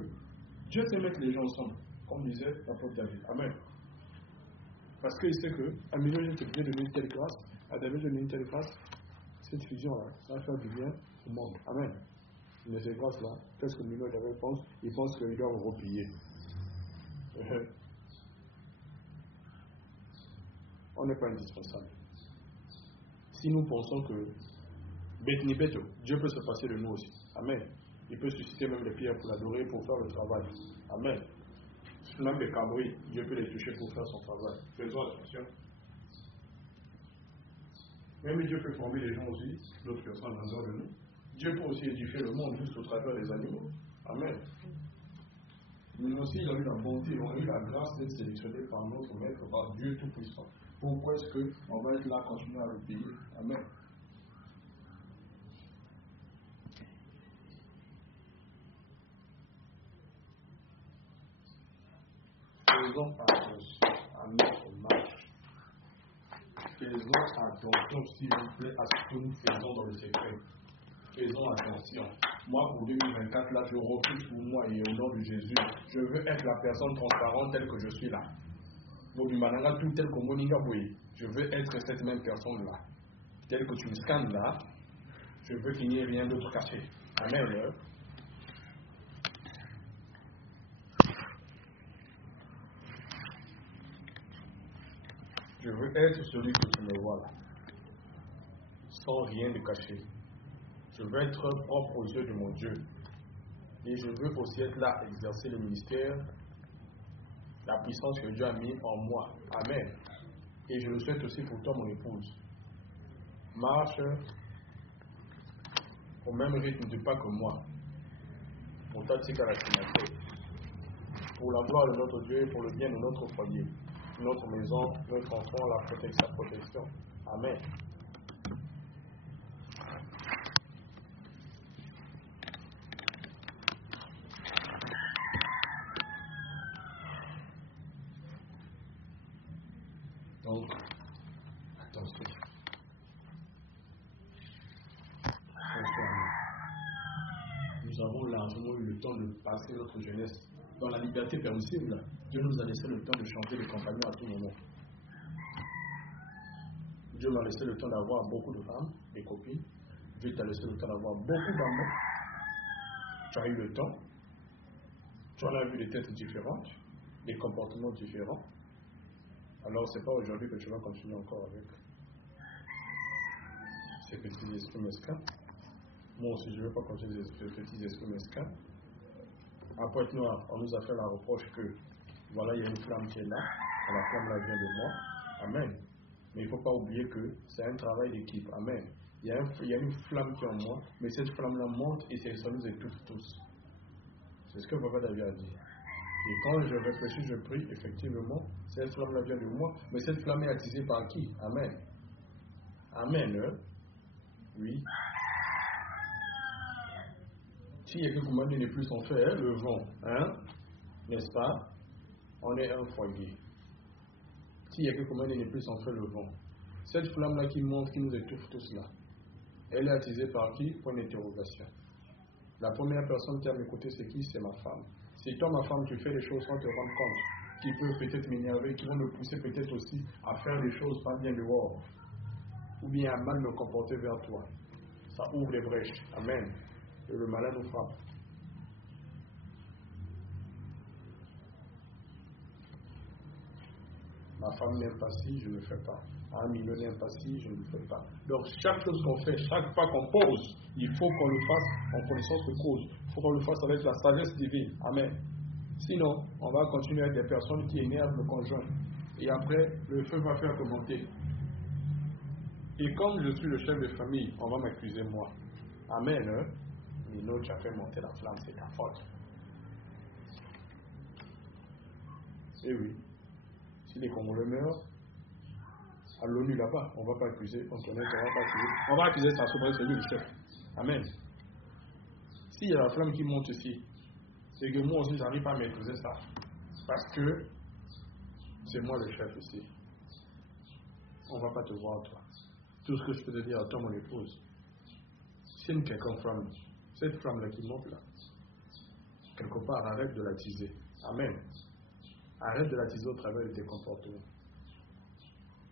Dieu sait mettre les gens ensemble, comme disait l'apôtre David. Amen. Parce qu'il sait qu'à milieu, je t'ai donné une telle grâce, à David, j'ai donné une telle grâce, cette fusion-là, ça va faire du bien au monde. Amen. Mais ces grâces-là, qu'est-ce que Milo David pense? Il pense qu'il doit replier. On n'est pas indispensable. Si nous pensons que bête ni bête, Dieu peut se passer de nous aussi. Amen. Il peut susciter même les pierres pour l'adorer, pour faire le travail. Amen. Même les cabris, Dieu peut les toucher pour faire son travail. Faisons attention. Même Dieu peut former les gens aussi, d'autres personnes en dehors de nous. Dieu peut aussi édifier le monde juste au travers des animaux. Amen. Mais aussi, il a eu la bonté, il a eu la grâce d'être sélectionné par notre Maître, par Dieu Tout-Puissant. Pourquoi est-ce qu'on va être là, continuer à le payer? Amen. Faisons attention à notre marche. Faisons attention, s'il vous plaît, à ce que nous faisons dans le secret. Faisons attention. Moi, pour 2024, là, je refuse pour moi et au nom de Jésus. Je veux être la personne transparente telle que je suis là. Tout tel que Moninga Boui. Je veux être cette même personne-là. Telle que tu me scannes là, je veux qu'il n'y ait rien d'autre caché. Amen. Je veux être celui que tu me vois là, sans rien de caché. Je veux être propre aux yeux de mon Dieu. Et je veux aussi être là, exercer le ministère, la puissance que Dieu a mis en moi. Amen. Et je le souhaite aussi pour toi, mon épouse. Marche au même rythme de pas que moi. Pour ta pour la gloire de notre Dieu et pour le bien de notre foyer, notre maison, notre enfant, sa protection. Amen. Donc, attention. Nous avons largement eu le temps de passer notre jeunesse dans la liberté permissible. Dieu nous a laissé le temps de changer les compagnons à tout moment. Dieu m'a laissé le temps d'avoir beaucoup de femmes, des copines. Dieu t'a laissé le temps d'avoir beaucoup d'amants. Tu as eu le temps. Tu en as vu des têtes différentes, des comportements différents. Alors, ce n'est pas aujourd'hui que tu vas continuer encore avec ces petits esprits mesquins. Moi aussi, je ne veux pas continuer avec ces petits esprits mesquins. À Pointe-Noire, on nous a fait la reproche que, voilà, il y a une flamme qui est là, et la flamme là vient de moi. Amen. Mais il ne faut pas oublier que c'est un travail d'équipe. Amen. Il y a une flamme qui est en moi, mais cette flamme-là monte et ça nous étouffe tous. C'est ce que Papa David a dit. Et quand je réfléchis, je prie, effectivement, cette flamme-là vient de moi, mais cette flamme est attisée par qui? Amen. Amen. Oui. S'il y a quelque chose n'est plus en fait, le vent, hein? N'est-ce pas? On est un foyer. S'il y a quelque chose n'est plus en fait, le vent. Cette flamme-là qui monte, qui nous étouffe tous là, elle est attisée par qui? Point d'interrogation. La première personne qui a m'écouté, c'est qui? C'est ma femme. Si toi, ma femme, tu fais des choses sans te rendre compte, qui peuvent peut-être m'énerver, qui vont me pousser peut-être aussi à faire des choses pas bien dehors, ou bien à mal me comporter vers toi, ça ouvre les brèches. Amen. Et le malin nous frappe. Ma femme n'aime pas ci, je ne fais pas. Un million n'aime pas ci, je ne fais pas. Donc chaque chose qu'on fait, chaque pas qu'on pose, il faut qu'on le fasse en connaissance de cause. Il faut qu'on le fasse avec la sagesse divine. Amen. Sinon, on va continuer avec des personnes qui énervent le conjoint. Et après, le feu va faire que monter. Et comme je suis le chef de famille, on va m'accuser moi. Amen. Hein? Nino, tu as fait monter la flamme, c'est ta faute. Eh oui. Si les Congolais meurent, à l'ONU là-bas, on ne va pas accuser Antoinette, on va accuser sa souveraine, c'est lui le chef. Amen. S'il y a la flamme qui monte ici, c'est que moi aussi, je n'arrive pas à maîtriser ça. Parce que c'est moi le chef ici. On ne va pas te voir, toi. Tout ce que je peux te dire à toi, mon épouse, si une quelconque flamme, cette flamme-là qui monte là, quelque part, arrête de l'attiser. Amen. Arrête de l'attiser au travers de tes comportements.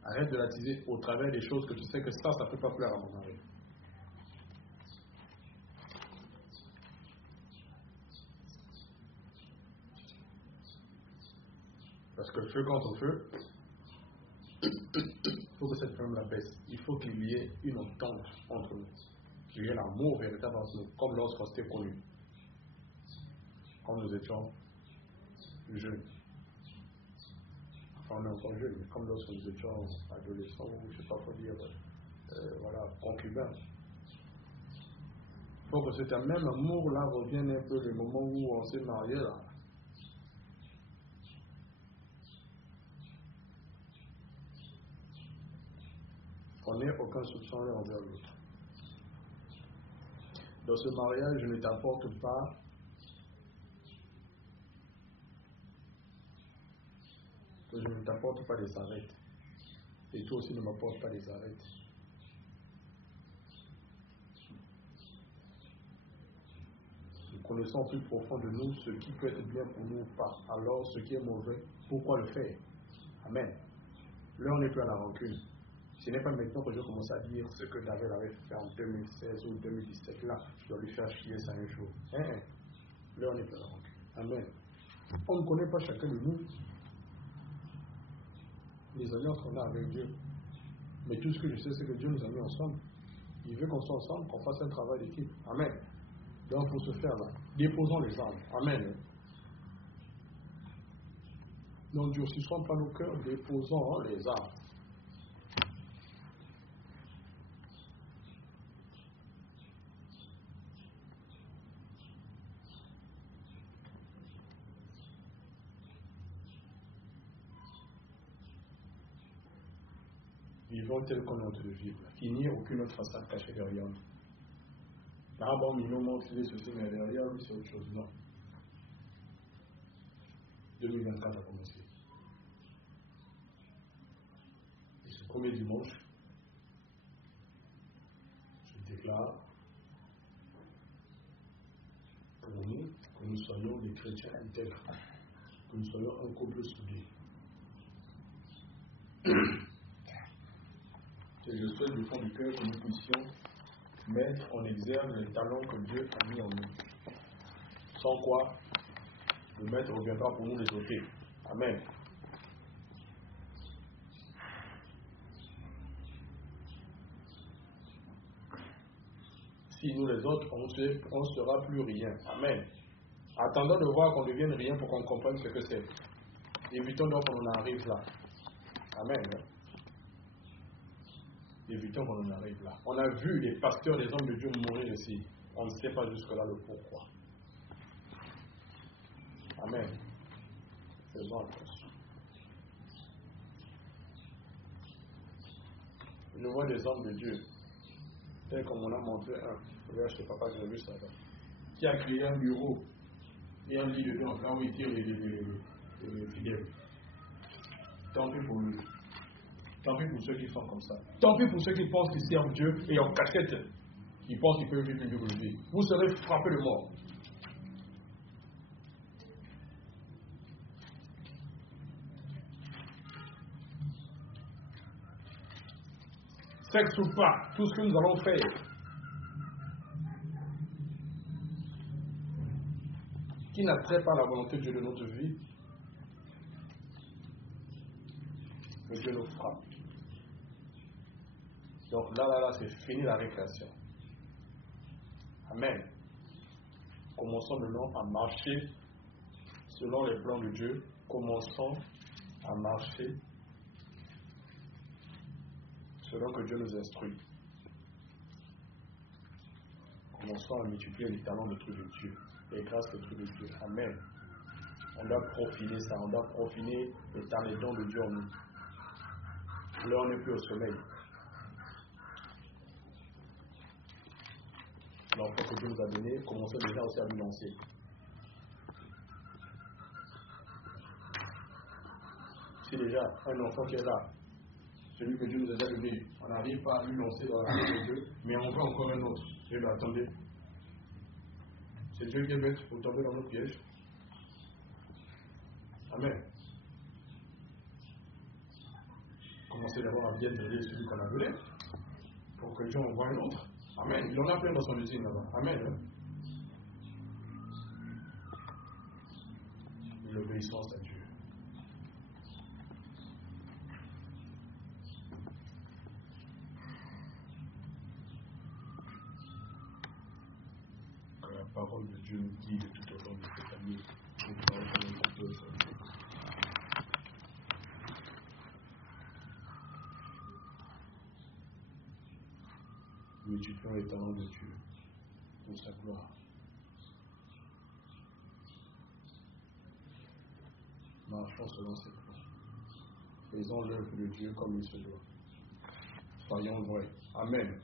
Arrête de l'attiser au travers des choses que tu sais que ça ne peut pas plaire à mon mari. Parce que le feu contre le feu, il faut que cette flamme la baisse. Il faut qu'il y ait une entente entre nous. Qu'il y ait l'amour véritable entre nous, comme lorsqu'on s'était connus. Quand nous étions jeunes. Enfin, on est encore jeunes, mais comme lorsque nous étions adolescents, ou je ne sais pas quoi dire, voilà, concubins. Il faut que cet même amour-là revienne un peu le moment où on s'est marié là. On n'ait aucun soupçon l'un envers l'autre. Dans ce mariage, je ne t'apporte pas que je ne t'apporte pas des arêtes. Et toi aussi ne m'apportes pas des arêtes. Nous connaissons au plus profond de nous ce qui peut être bien pour nous ou pas. Alors, ce qui est mauvais, pourquoi le faire? Amen. Là, on n'est plus à la rancune. Ce n'est pas maintenant que je commence à dire ce que David avait fait en 2016 ou 2017. Là, je dois lui faire chier ça un jour. Là, on n'est plus à la rancune. Amen. On ne connaît pas chacun de nous les alliances qu'on a avec Dieu. Mais tout ce que je sais, c'est que Dieu nous a mis ensemble. Il veut qu'on soit ensemble, qu'on fasse un travail d'équipe. Amen. Donc, pour ce faire là, déposons les armes. Amen. Donc, durcissons pas nos cœurs, déposons les armes. Vivons tel qu'on est en train de vivre. Il n'y a aucune autre façade cachée derrière nous. Là, bon, mais nous montre ceci, mais derrière lui, c'est autre chose. Non. 2024 a commencé. Et ce premier dimanche, je déclare pour nous que nous soyons des chrétiens intègres, que nous soyons un couple soudé. Et je souhaite du fond du cœur que nous puissions mettre en exergue les talents que Dieu a mis en nous. Sans quoi, le maître reviendra pour nous les ôter. Amen. Si nous les autres, on ne sera plus rien. Amen. Attendons de voir qu'on devienne rien pour qu'on comprenne ce que c'est. Évitons donc qu'on en arrive là. Amen. Évitons qu'on en arrive là. On a vu les pasteurs, les hommes de Dieu mourir ici. On ne sait pas jusque-là le pourquoi. Amen. Faisons attention. Je vois des hommes de Dieu, tel qu'on m'en a montré un. Regarde chez papa, j'ai vu ça là. Qui a créé un bureau et un lit dedans, là où il tire les fidèles. Tant pis pour lui. Tant pis pour ceux qui sont comme ça. Tant pis pour ceux qui pensent qu'ils servent Dieu et en cachette, ils pensent qu'ils peuvent vivre une double vie. Vous serez frappés de mort. Sexe ou pas, tout ce que nous allons faire, qui n'attrait pas la volonté de Dieu de notre vie, et Dieu nous frappe. Donc là, c'est fini la récréation. Amen. Commençons maintenant à marcher selon les plans de Dieu. Commençons à marcher selon que Dieu nous instruit. Commençons à multiplier les talents de trucs de Dieu, les grâces de trucs de Dieu. Amen. On doit profiter ça, on doit profiter les dons de Dieu en nous. Là, on n'est plus au sommeil. L'enfant que Dieu nous a donné, commençons déjà aussi à lui lancer. C'est déjà un enfant qui est là, celui que Dieu nous a déjà donné. On n'arrive pas à lui lancer dans la main de Dieu, mais on veut encore un autre. Dieu lui attendez. C'est Dieu qui est bête pour tomber dans notre piège. Amen. Commencez d'abord à bien driller celui qu'on a donné, pour que Dieu envoie un autre. Amen. Il en a plein dans son usine là-bas. Amen. L'obéissance à Dieu. Que la parole de Dieu nous guide tout au long de cette année. Multiplions les talents de Dieu pour sa gloire. Marchons selon ses plans. Faisons l'œuvre de Dieu comme il se doit. Soyons vrais. Amen.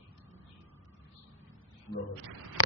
Gloire à Dieu.